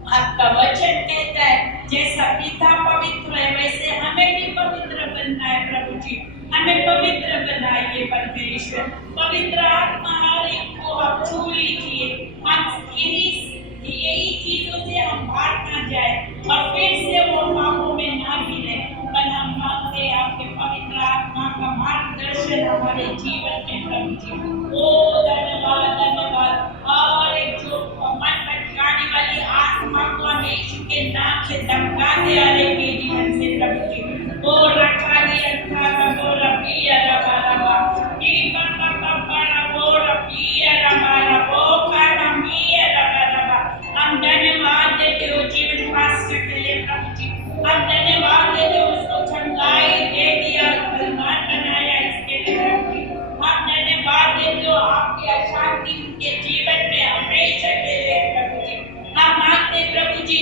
आपका वचन कहता है जैसा पिता पवित्र है वैसे हमें भी पवित्र बनना है प्रभु जी, हमें पवित्र बनाइए परमेश्वर। पवित्र आत्मा हर एक को आप छू लीजिए, हम यही चीजों से हम भाग ना जाए और फिर से वो पापों में ना गिरे, पर हम मांगते हैं आपके पवित्र आत्मा का मार्गदर्शन हमारे जीवन में प्रभु जी। ओ धन्यवाद धन्यवाद। और एक जो मन भटकाने वाली आत्मा को हमें यीशु के नाम से धमका दे वाले के जीवन से प्रभु जी। ओ रखा दिया था वो रबिया रबा रबा ई बाबा बाबा वो रबिया रबा रबा काना मिया रबा रबा। हम धन्यवाद देते हो जीवन पास्टर के लिए प्रभु जी, हम धन्यवाद देते हो उसको चंगाई दे दिया, बलवान बनाया, इसके लिए प्रभु जी। हम धन्यवाद देते हो आपकी अशांति उनके जीवन में हमेशा के लिए प्रभु जी। हम मांगते प्रभु जी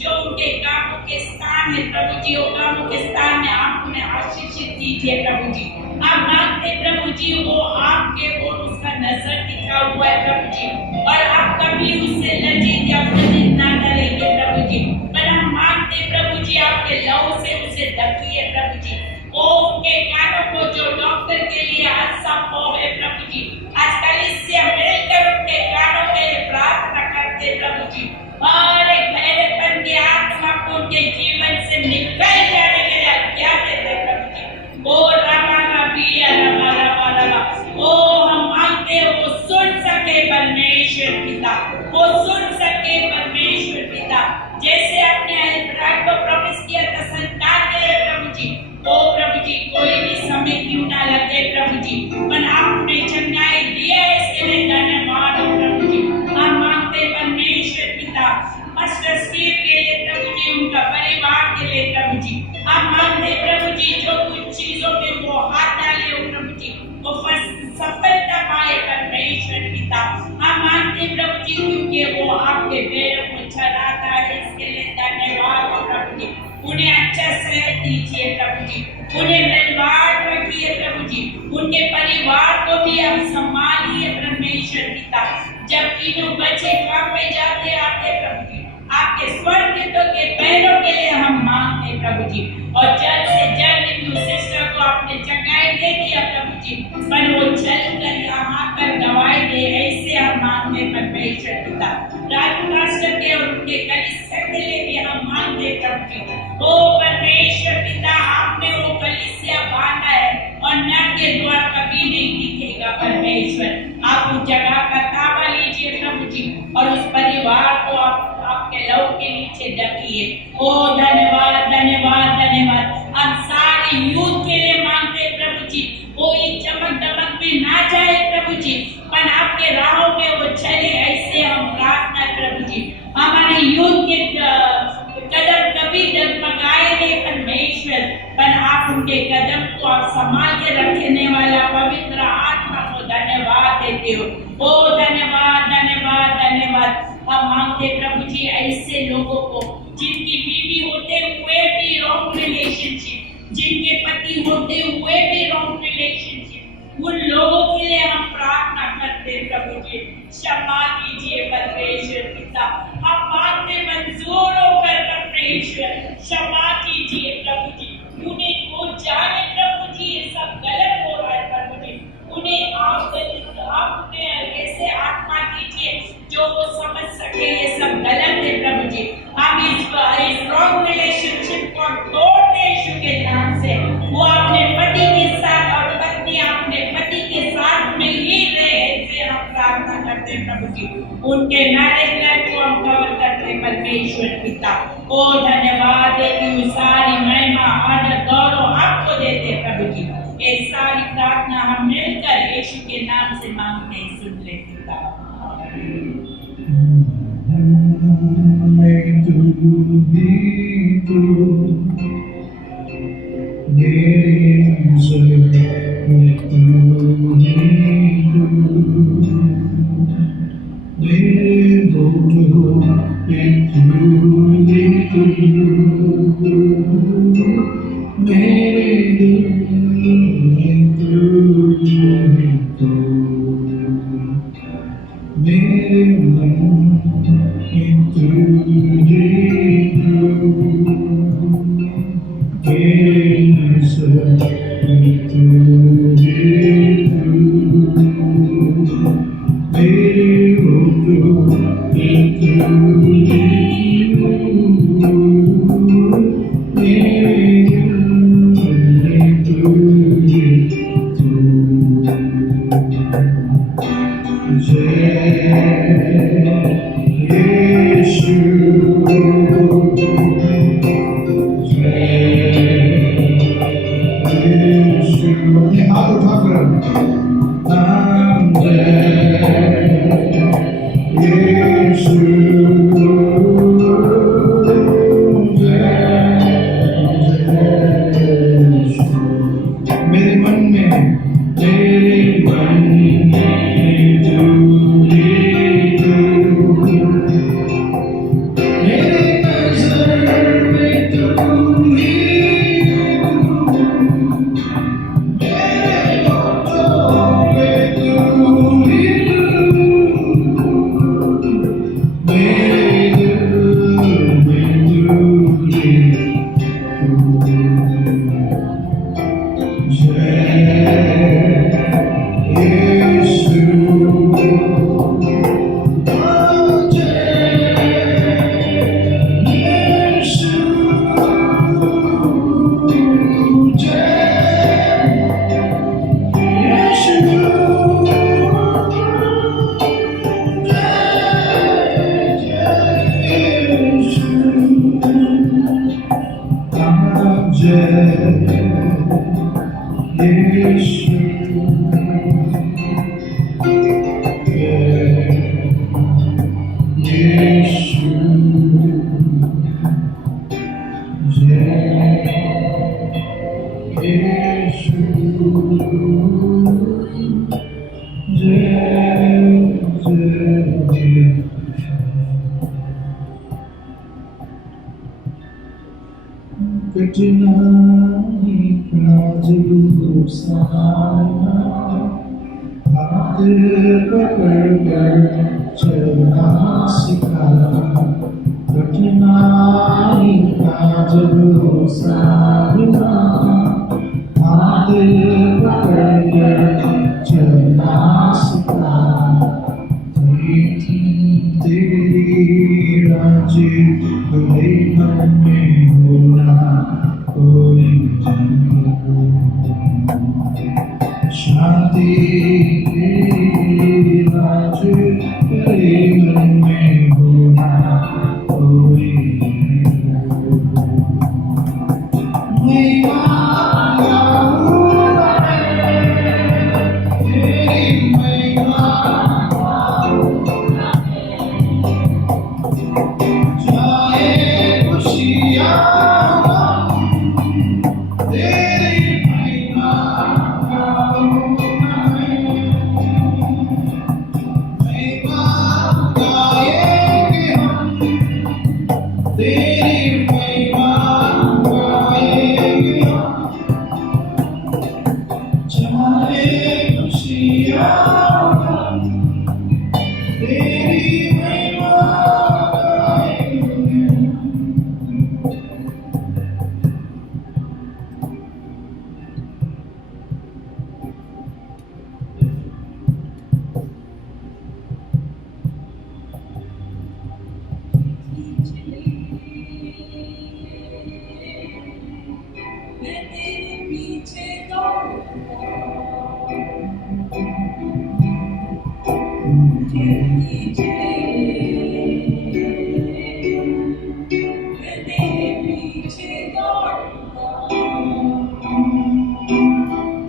जो उनके कामों के स्थान है प्रभु जी, वो कामों के स्थान में आप उन्हें आशीषित कीजिए प्रभु जी। हम मांगते प्रभु जी वो आपके ओर उसका नजर टिका हुआ है प्रभु जी, और आप कभी उससे लज्जित या फजित ना करेंगे प्रभु जी, पर हम मांगते प्रभु जी आपके लहू से उसे ढकिए प्रभु जी। ओ उनके कानों को जो डॉक्टर के लिए हादसा है प्रभु जी, आजकल इससे मिलकर उनके कानों के लिए प्रार्थना करते प्रभु जी, और एक बहरेपन की आत्मा को उनके जीवन से निकल जाने के लिए क्या देते प्रभु जी। ओ रामा रबिया रबा रबा रबा। ओ हम मांगते हैं वो सुन सके परमेश्वर पिता, वो सुन सके परमेश्वर पिता, जैसे आपने इब्राहिम को प्रॉमिस किया था संतान दे प्रभु जी। ओ प्रभु जी कोई भी समय क्यों ना लगे प्रभु जी, पर आपने चंगाई दिया है, इसके लिए धन्यवाद हो प्रभु जी। हम मांगते परमेश्वर पिता मास्टर स्टीव के लिए प्रभु जी, उनका परिवार के लिए प्रभु जी। हम मांगते प्रभु जी जो कुछ चीजों में वो हाथ डाले हो प्रभु जी, वो सफलता पाए परमेश्वर पिता। हम मांगते प्रभु जी क्योंकि वो आपके पैरों को चढ़ाता है, इसके लिए धन्यवाद हो प्रभु जी। उन्हें अच्छा सेहत दीजिए प्रभु जी, उन्हें बलवान रखिए प्रभु जी, उनके परिवार को भी आप संभालिए परमेश्वर पिता। जब तीनों बच्चे काम पे जाते आते प्रभु जी, आपके स्वर्गदूतों के पैरों के लिए हम मांगते प्रभु जी, और जल्द से जल्द हिंदू सिस्टर को आपने चंगाई दे दिया प्रभु जी, पर वो चलकर यहाँ पर दवाई दे, ऐसे हम मांगते परमेश्वर पिता। राजपास्टर के और उनके कलीसिया के लिए भी हम मांगते प्रभु जी। ओ परमेश्वर पिता आपने वो कलीसिया बांधा है और नर के द्वार कभी नहीं दिखेगा परमेश्वर। आप उस जगह का ताबा लीजिए प्रभु जी, और उस परिवार को आपके लहू के नीचे ढकिए। ओ धन्यवाद धन्यवाद धन्यवाद। हम सारे यूथ के लिए मांगते प्रभु जी, कोई चमक दमक में ना जाए प्रभु जी, पर आपके राहों में वो चले, ऐसे हम प्रार्थना प्रभु जी। हमारे यूथ के कदम कभी डगमगाए नहीं परमेश्वर, पर आप उनके कदम को आप संभाल के रखने वाला पवित्र आत्मा को धन्यवाद देते हो। ओ धन्यवाद धन्यवाद धन्यवाद। हम मांगते प्रभु जी ऐसे लोगों को जिनकी बीवी होते हुए भी रॉन्ग रिलेशनशिप, जिनके पति होते हुए भी रॉन्ग रिलेशनशिप, उन लोगों के लिए हम प्रार्थना करते हैं प्रभु जी, क्षमा कीजिए परमेश्वर पिता। हम मांगते मंजूर होकर परमेश्वर क्षमा कीजिए प्रभु जी। उन्हें वो जाने प्रभु जी ये सब गलत हो रहा है प्रभु जी, उन्हें आप उन्हें ऐसे आत्मा कीजिए जो वो समझ सके ये सब गलत है प्रभु जी। हम इस रॉन्ग रिलेशनशिप को तोड़ते यीशु के नाम से। वो अपने पति के साथ और पत्नी अपने पति के साथ में ही रहे, ऐसे हम प्रार्थना करते हैं प्रभु जी। उनके मैरिज लाइफ को हम कवर करते हैं परमेश्वर पिता। ओ धन्यवाद देती सारी महिमा आदर गौरव आपको देते हैं प्रभु जी। ये सारी प्रार्थना हम मिलकर यीशु के नाम से मांगते हैं, सुन ले पिता। मैं तू भी तू मेरी ज़रूरत में तू ही तू मेरे होठों पे तू ही तू मेरे दिल में तू ही तू मेरे मन तेरी मैं तेरे पीछे दौड़ूंगा, तेरे पीछे, मैं तेरे पीछे दौड़ूंगा,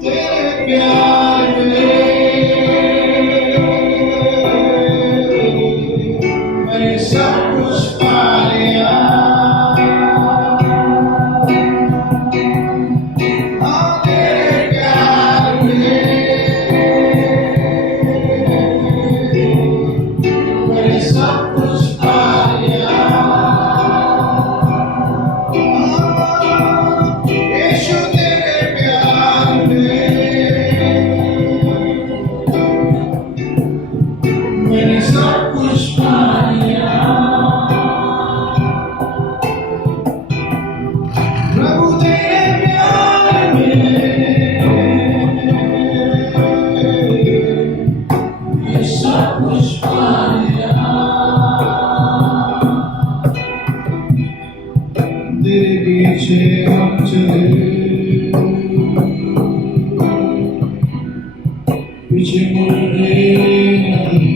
तेरे प्यार में मैंने सब कुछ पा लिया। हाँ, तेरे प्यार में मैंने सब कुछ पा लिया। यीशु तेरे प्यार में मैंने सब कुछ पा लिया। प्रभु तेरे प्यार में मैंने सब कुछ पा लिया। तेरे पीछे हम चले, पीछे मुड़े नहीं।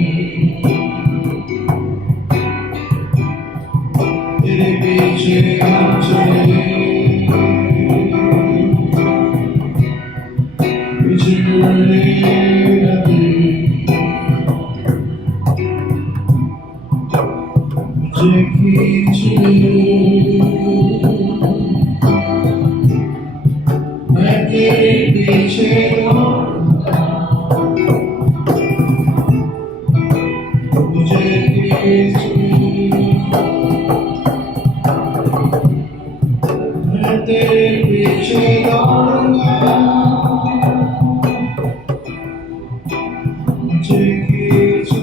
तेरे पीछे हम चले, पीछे मुड़े नहीं। मुझे खींचे, मैं तेरे पीछे दौड़ूंगा, मुझे खींचे, मैं तेरे पीछे दौड़ूंगा, मुझे खींचे,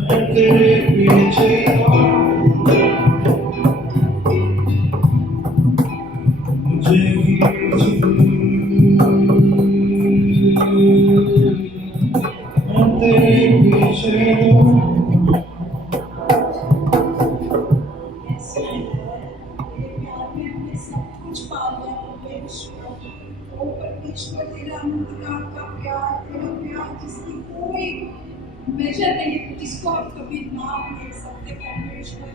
मैं तेरे पीछे दौड़ूंगा, मुझे खींचे, मैं तेरे पीछे दौड़ूंगा। ऐसे है, तेरे प्यार में हमने सब कुछ पा लिया परमेश्वर। ओ परमेश्वर, तेरा अनंतकाल का प्यार, तेरा प्यार जिसकी कोई मेजर नहीं, जिसको हम कभी नाम ले सकते परमेश्वर।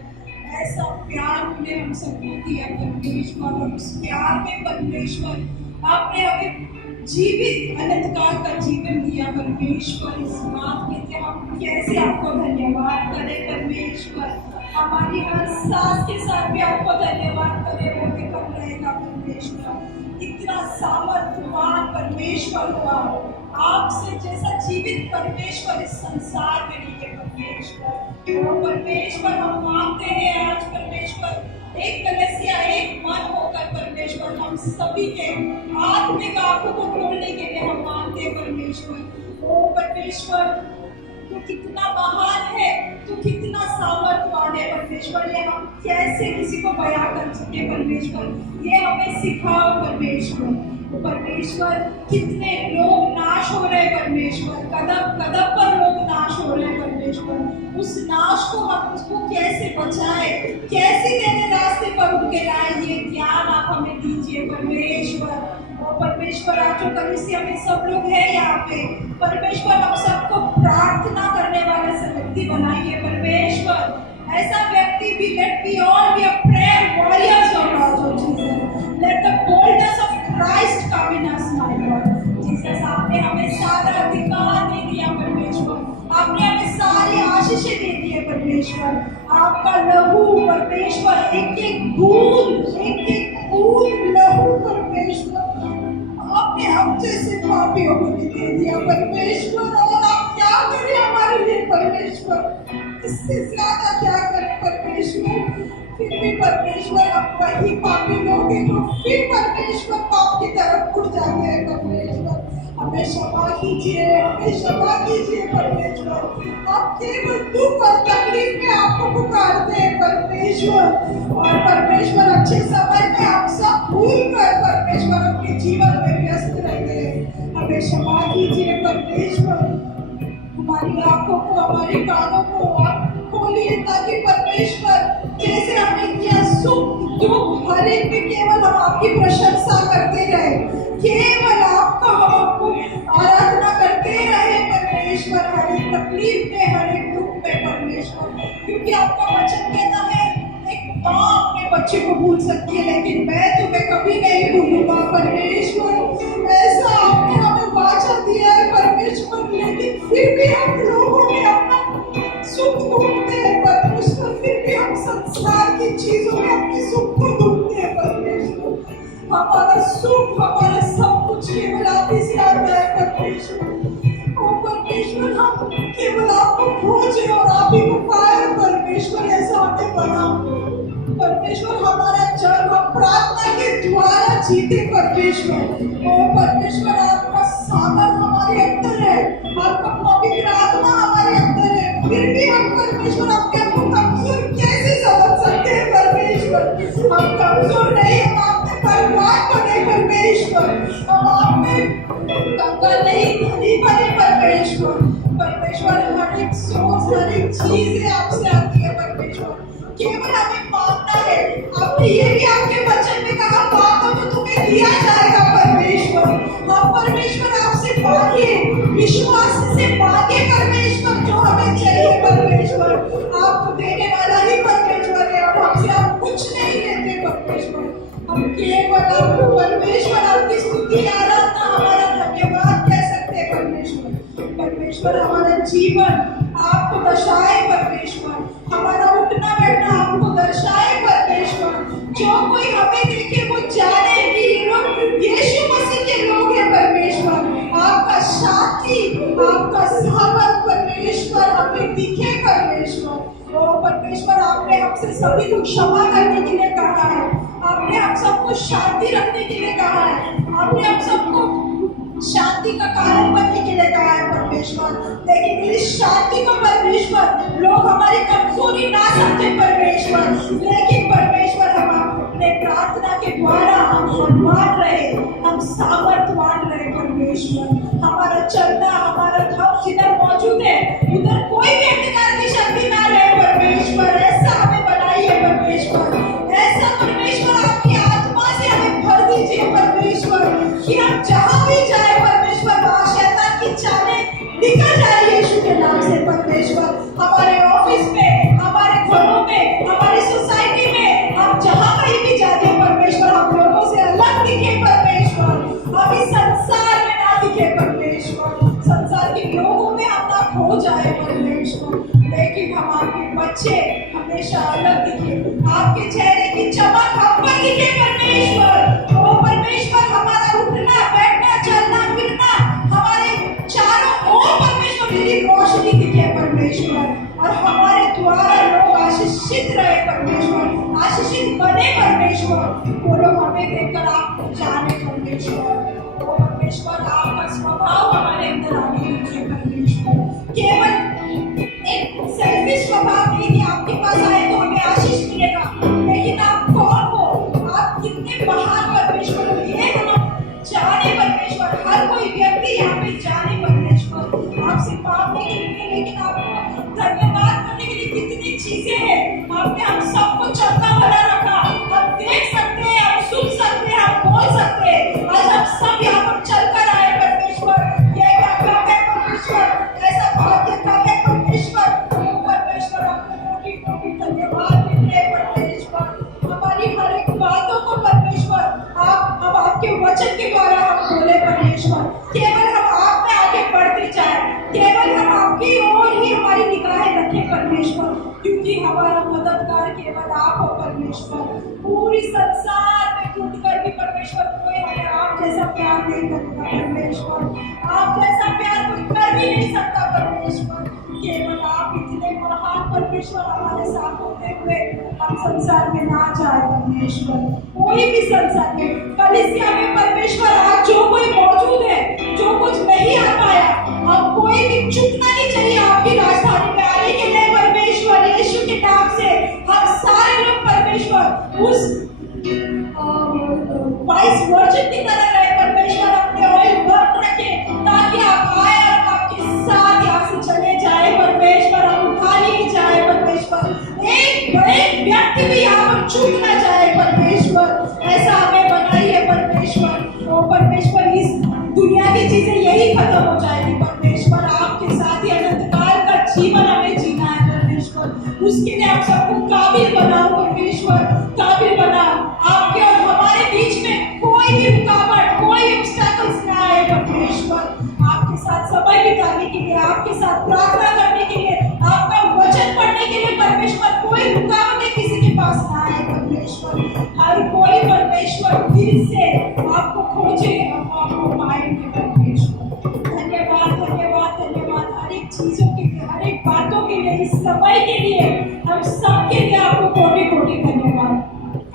ऐसा प्यार तूने हम सबको दिया परमेश्वर, और उस प्यार में परमेश्वर आपने हमें जीवित अनंतकाल का जीवन दिया परमेश्वर। इस बात के लिए हम कैसे आपको धन्यवाद करें परमेश्वर। हमारी हर सांस के साथ भी आपको धन्यवाद करें, वो भी कम रहेगा परमेश्वर। इतना सामर्थ्यवान परमेश्वर हुआ, आपसे जैसा जीवित परमेश्वर इस संसार में नहीं है परमेश्वर। वो परमेश्वर हम मांगते हैं आज परमेश्वर, एक कलीसिया एक मन होकर परमेश्वर हम सभी के आत्मिक आंखों को खोलने के लिए हम मांगते हैं परमेश्वर। ओ परमेश्वर, तू कितना महान है, तू कितना सामर्थ्यवान है परमेश्वर। ये हम कैसे किसी को बयां कर सके परमेश्वर, ये हमें सिखाओ परमेश्वर। परमेश्वर, कितने लोग नाश हो रहे हैं परमेश्वर, कदम कदम पर लोग नाश हो रहे हैं परमेश्वर। उस नाश को हम उसको कैसे बचाए, कैसे तेरे रास्ते पर उनके लाए, ये ज्ञान आप हमें दीजिए परमेश्वर। और परमेश्वर, आज जो कलीसिया में सब लोग हैं यहाँ पे परमेश्वर, हम सबको प्रार्थना करने वाले से व्यक्ति बनाइए परमेश्वर। ऐसा व्यक्ति भी, let be all be a prayer warriors of Lord Jesus, let the boldness of Christ come in us my Lord Jesus. आपने हमें सारा अधिकार दे दिया परमेश्वर, आपने हमें सारी आशीषें दे दी है परमेश्वर। आपका लहू परमेश्वर, एक एक बूंद लहू परमेश्वर आपने हम जैसे पापियों को भी दे दिया परमेश्वर। और आप क्या करें हमारे लिए परमेश्वर, इससे ज्यादा क्या करें परमेश्वर। फिर भी परमेश्वर, आप वही पापी लोग हैं जो फिर परमेश्वर पाप की तरफ जाते हैं परमेश्वर। हमें क्षमा कीजिए, हमें क्षमा कीजिए परमेश्वर। आप केवल दुख और तकलीफ में आपको पुकारते हैं परमेश्वर, और परमेश्वर अच्छे समय में आप सब भूल कर परमेश्वर अपने जीवन में व्यस्त रहते हैं। हमें क्षमा कीजिए परमेश्वर। हमारी आंखों को, हमारे कानों को आप खोलिए, ताकि परमेश्वर जैसे हमने किया सुख दुख हर एक में केवल हम आपकी प्रशंसा करते रहे, केवल आपका हम आपको आराधना करते रहे परमेश्वर, हर एक तकलीफ में, हर एक दुख में परमेश्वर। क्योंकि आपका वचन कहता है एक माँ अपने बच्चे को भूल सकती है, लेकिन मैं तुम्हें कभी नहीं भूलूंगा परमेश्वर। ऐसा आपने हमें वाचा दिया है परमेश्वर, लेकिन फिर भी हम लोगों में अपना सुख ढूंढते हैं परमेश्वर, फिर भी हम संसार की चीजों में अपने सुख को ढूंढते हैं परमेश्वर। हमारा सुख, हमारा सब कुछ केवल आप ही से आता है परमेश्वर। ओ परमेश्वर, हम केवल आपको खोजे और आप ही को पाए परमेश्वर, ऐसा हमें बना परमेश्वर। हमारा जब हम प्रार्थना के द्वारा जीते परमेश्वर, ओ परमेश्वर आपका सामर्थ हमारे अंदर है, आपका पवित्र आत्मा हमारे अंदर है, फिर भी हम परमेश्वर अपने आप को कमजोर कैसे समझ सकते हैं परमेश्वर। हम कमजोर नहीं, हम आपने भगवान बने परमेश्वर, हम आप में कंगाल नहीं, धनी बने परमेश्वर। परमेश्वर हर एक सोच, हर एक चीज आपसे आती है परमेश्वर, केवल हमें मांगना है। आपने ये भी आपके वचन में कहा, मांगो तो तुम्हें दिया जाएगा परमेश्वर। हम परमेश्वर आपसे मांगे, विश्वास से मांगे परमेश्वर, जो हमें चाहिए परमेश्वर। आप तो देने वाला ही परमेश्वर है, और हमसे आप कुछ नहीं लेते परमेश्वर। हम केवल आपको परमेश्वर आपकी स्तुति आराधना हमारा धन्यवाद कह सकते हैं परमेश्वर। परमेश्वर हमारा जीवन आपको दर्शाए परमेश्वर, हमारा उठना बैठना आपको दर्शाए परमेश्वर। जो कोई हमें देखे वो जाने कि ये लोग यीशु मसीह के लोग हैं परमेश्वर। आपका शांति, आपका सामर्थ परमेश्वर हमें दिखे परमेश्वर। ओ परमेश्वर, आपने हमसे सभी को क्षमा करने के लिए कहा है, आपने हम सबको शांति रखने के लिए कहा है, आपने हम सबको शांति का कारण बनने के लिए कहा है परमेश्वर। लेकिन इस शांति को परमेश्वर लोग हमारी कमजोरी ना समझे परमेश्वर, लेकिन परमेश्वर हम अपने प्रार्थना के द्वारा हम सम्मान रहे, हम सामर्थ्यवान रहे परमेश्वर। हमारा चलना, हमारा धम जिधर मौजूद है उधर कोई भी अंधकार की शक्ति ना रहे परमेश्वर। ऐसा हमें बनाइए परमेश्वर, ऐसा परमेश्वर आपकी आत्मा से हमें भर दीजिए परमेश्वर, कि हम जहाँ भी जाए परमेश्वर वहाँ शैतान की चालें निकल जाए यीशु के नाम से परमेश्वर। हमारे ऑफिस में, हमारे घरों में, हमारी सोसाइटी में, हम जहाँ कहीं भी जाते परमेश्वर, हम लोगों से अलग दिखे परमेश्वर, हम इस संसार में ना दिखे परमेश्वर, संसार के लोगों में हम ना खो जाए परमेश्वर, लेकिन हम आपके बच्चे हमेशा अलग दिखे, आपके चेहरे की चमक हम पर दिखे परमेश्वर। ओ परमेश्वर, हमारा उठना बैठना चलना फिरना हमारे चारों ओर परमेश्वर तेरी रोशनी दिखे परमेश्वर, और हमारे द्वारा लोग आशीषित रहे परमेश्वर, आशीषित बने परमेश्वर। वो लोग हमें देखकर आपको जाने परमेश्वर। ओ परमेश्वर, आपका स्वभाव हमारे अंदर आने दीजिए परमेश्वर। केवल एक सेल्फिश स्वभाव नहीं कि आपके पास आए तो हमें आशीष मिलेगा, लेकिन आप कौन हो, आप कितने महान परमेश्वर हो, ये हम जाने परमेश्वर। हर कोई व्यक्ति यहाँ पे जाने परमेश्वर, आपसे मांगने के लिए, लेकिन आपको धन्यवाद करने के लिए कितनी चीजें हैं। आपने हम सबको चंगा भला रखा, हम देख सकते हैं, हम सुन सकते हैं, हम बोल सकते हैं। आज हम सब यहाँ पर चलकर आए परमेश्वर, ये क्या काम है परमेश्वर, ऐसा भाग्य काम है परमेश्वर। परमेश्वर आपको कोटि धन्यवाद देते हैं परमेश्वर। हमारी हर एक बातों को परमेश्वर आप, हम आपके वचन के द्वारा हम बोले परमेश्वर, केवल हम आप में आगे बढ़ते जाए, केवल हम आपकी ओर ही हमारी निगाहें रखें परमेश्वर, क्योंकि हमारा मददगार केवल आप हो परमेश्वर। पूरी संसार में ढूंढकर भी परमेश्वर कोई हमें आप जैसा प्यार नहीं करता परमेश्वर, आप जैसा प्यार कोई कर भी नहीं सकता परमेश्वर। केवल आप इतने महान परमेश्वर हमारे साथ होते हुए हम संसार में ना जाए परमेश्वर, कोई भी संसार में, कलीसिया में परमेश्वर आज जो कोई मौजूद है, जो कुछ नहीं आ पाया, अब कोई भी चूकना नहीं चाहिए आपकी राजधानी में आने के लिए परमेश्वर। यीशु के नाम से हम सारे लोग परमेश्वर उस वाइस वर्जिन की तरह रहे परमेश्वर, अपने ऑयल बर्न रखे ताकि आप आए और आपके साथ यहाँ से चले जाए परमेश्वर, हम उठा लिए जाए परमेश्वर, एक व्यक्ति भी यहाँ पर चूक ना जाए परमेश्वर, ऐसा हमें बनाइए परमेश्वर। ओ परमेश्वर, इस दुनिया की चीजें यही खत्म हो जाएगी परमेश्वर, आपके साथ ही अनंत काल का जीवन हमें जीना है परमेश्वर, उसके लिए आप सबको काबिल बनाओ परमेश्वर, काबिल बनाओ। आपके और हमारे बीच में कोई भी रुकावट, कोई ऑब्स्टैकल्स ना आए परमेश्वर, आपके साथ समय बिताने के लिए, आपके साथ प्रार्थना करने के लिए, आपका वचन पढ़ने के लिए परमेश्वर, कोई रुकावटें किसी के पास ना आए परमेश्वर, हर कोई परमेश्वर दिल से आपको खोजे और आपको पाएंगे परमेश्वर। धन्यवाद धन्यवाद धन्यवाद हर एक चीजों के लिए, हर एक बातों के लिए, इस समय के लिए, हम सबके लिए आपको कोटि कोटि धन्यवाद।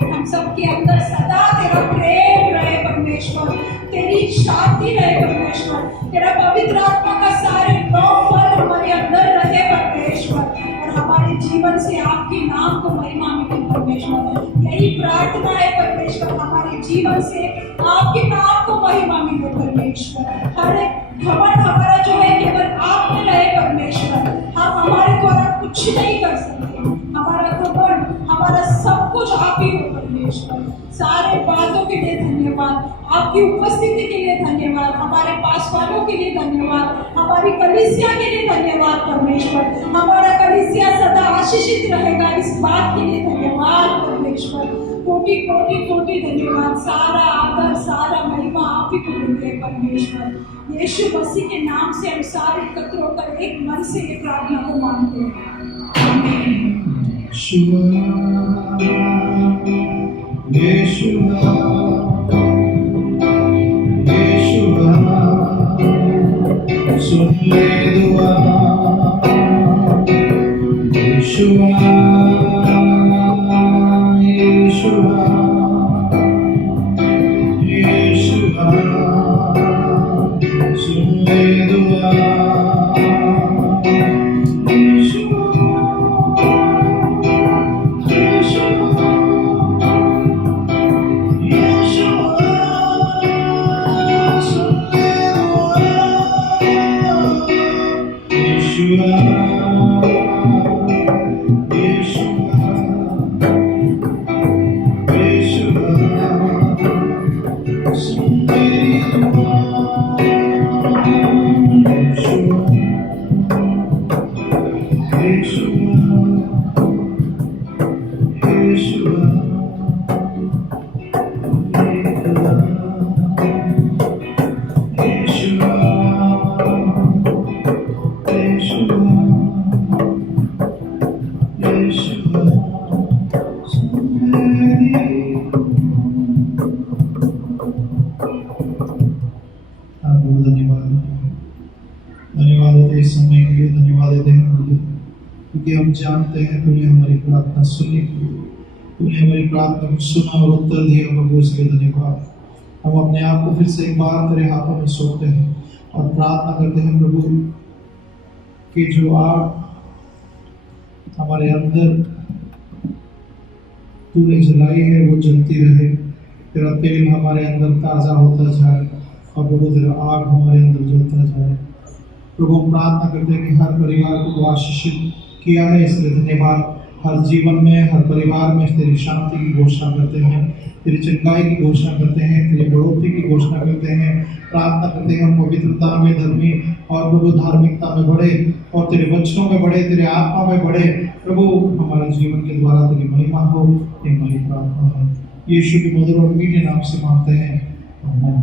हम सबके अंदर सदा तेरा प्रेम रहे परमेश्वर, तेरी शांति रहे परमेश्वर, तेरा पवित्र आत्मा का सारे 9 फल हमारे अंदर रहे परमेश्वर, और हमारे जीवन से आपके नाम को महिमा मिले परमेश्वर। यही प्रार्थना है परमेश्वर, हमारे जीवन से आपके नाम को महिमा मिले परमेश्वर। हर एक घमंड हमारा जो है केवल आप में रहे परमेश्वर, हम हमारे द्वारा कुछ नहीं कर सकते, हमारा घमंड, हमारा सब कुछ आप ही हो परमेश्वर। सारे बातों के लिए धन्यवाद, आपकी उपस्थिति के लिए धन्यवाद, हमारे पास वालों के लिए धन्यवाद, हमारी कलीसिया के लिए धन्यवाद परमेश्वर, हमारा कलीसिया सदा आशीषित रहेगा, इस बात के लिए धन्यवाद परमेश्वर। कोटि कोटि कोटि धन्यवाद, सारा आदर, सारा महिमा आप ही को देंगे परमेश्वर। यीशु मसीह के नाम से हम सारे एकत्र होकर एक मन से ये प्रार्थना को मांगते हैं। सुन ले दुआ, यीशुआ यीशुआ यीशुआ, सुन ले दुआ, यीशुआ यीशुआ यीशुआ, सुन ले दुआ, यीशुआ क्योंकि हम जानते हैं तूने हमारी प्रार्थना सुनी, तूने हमारी प्रार्थना को सुना और उत्तर दिया प्रभु, इसके लिए धन्यवाद। हम अपने आप को फिर से एक बार तेरे हाथों में सौंपते हैं और प्रार्थना करते हैं प्रभु कि जो आग हमारे अंदर तूने जलाई है वो जलती रहे, तेरा तेल हमारे अंदर ताज़ा होता जाए और प्रभु तेरा आग हमारे अंदर जलता जाए। प्रभु हम प्रार्थना करते हैं कि हर परिवार को आशीषित किया है, इसलिए धन्यवाद। हर जीवन में, हर परिवार में तेरी शांति की घोषणा करते हैं, तेरी चंगाई की घोषणा करते हैं, तेरी बढ़ोतरी की घोषणा करते हैं। प्रार्थना करते हैं हम पवित्रता में, धर्मी और प्रभु धार्मिकता में बढ़े और तेरे वचनों में बढ़े, तेरे आत्मा में बढ़े। प्रभु हमारे जीवन के द्वारा तेरी महिमा हो, ये हमारी प्रार्थना है। यीशु के मधुर और मीठे नाम से मांगते हैं, आमीन।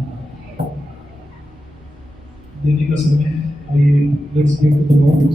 देने का समय है, आइए let's give to the Lord.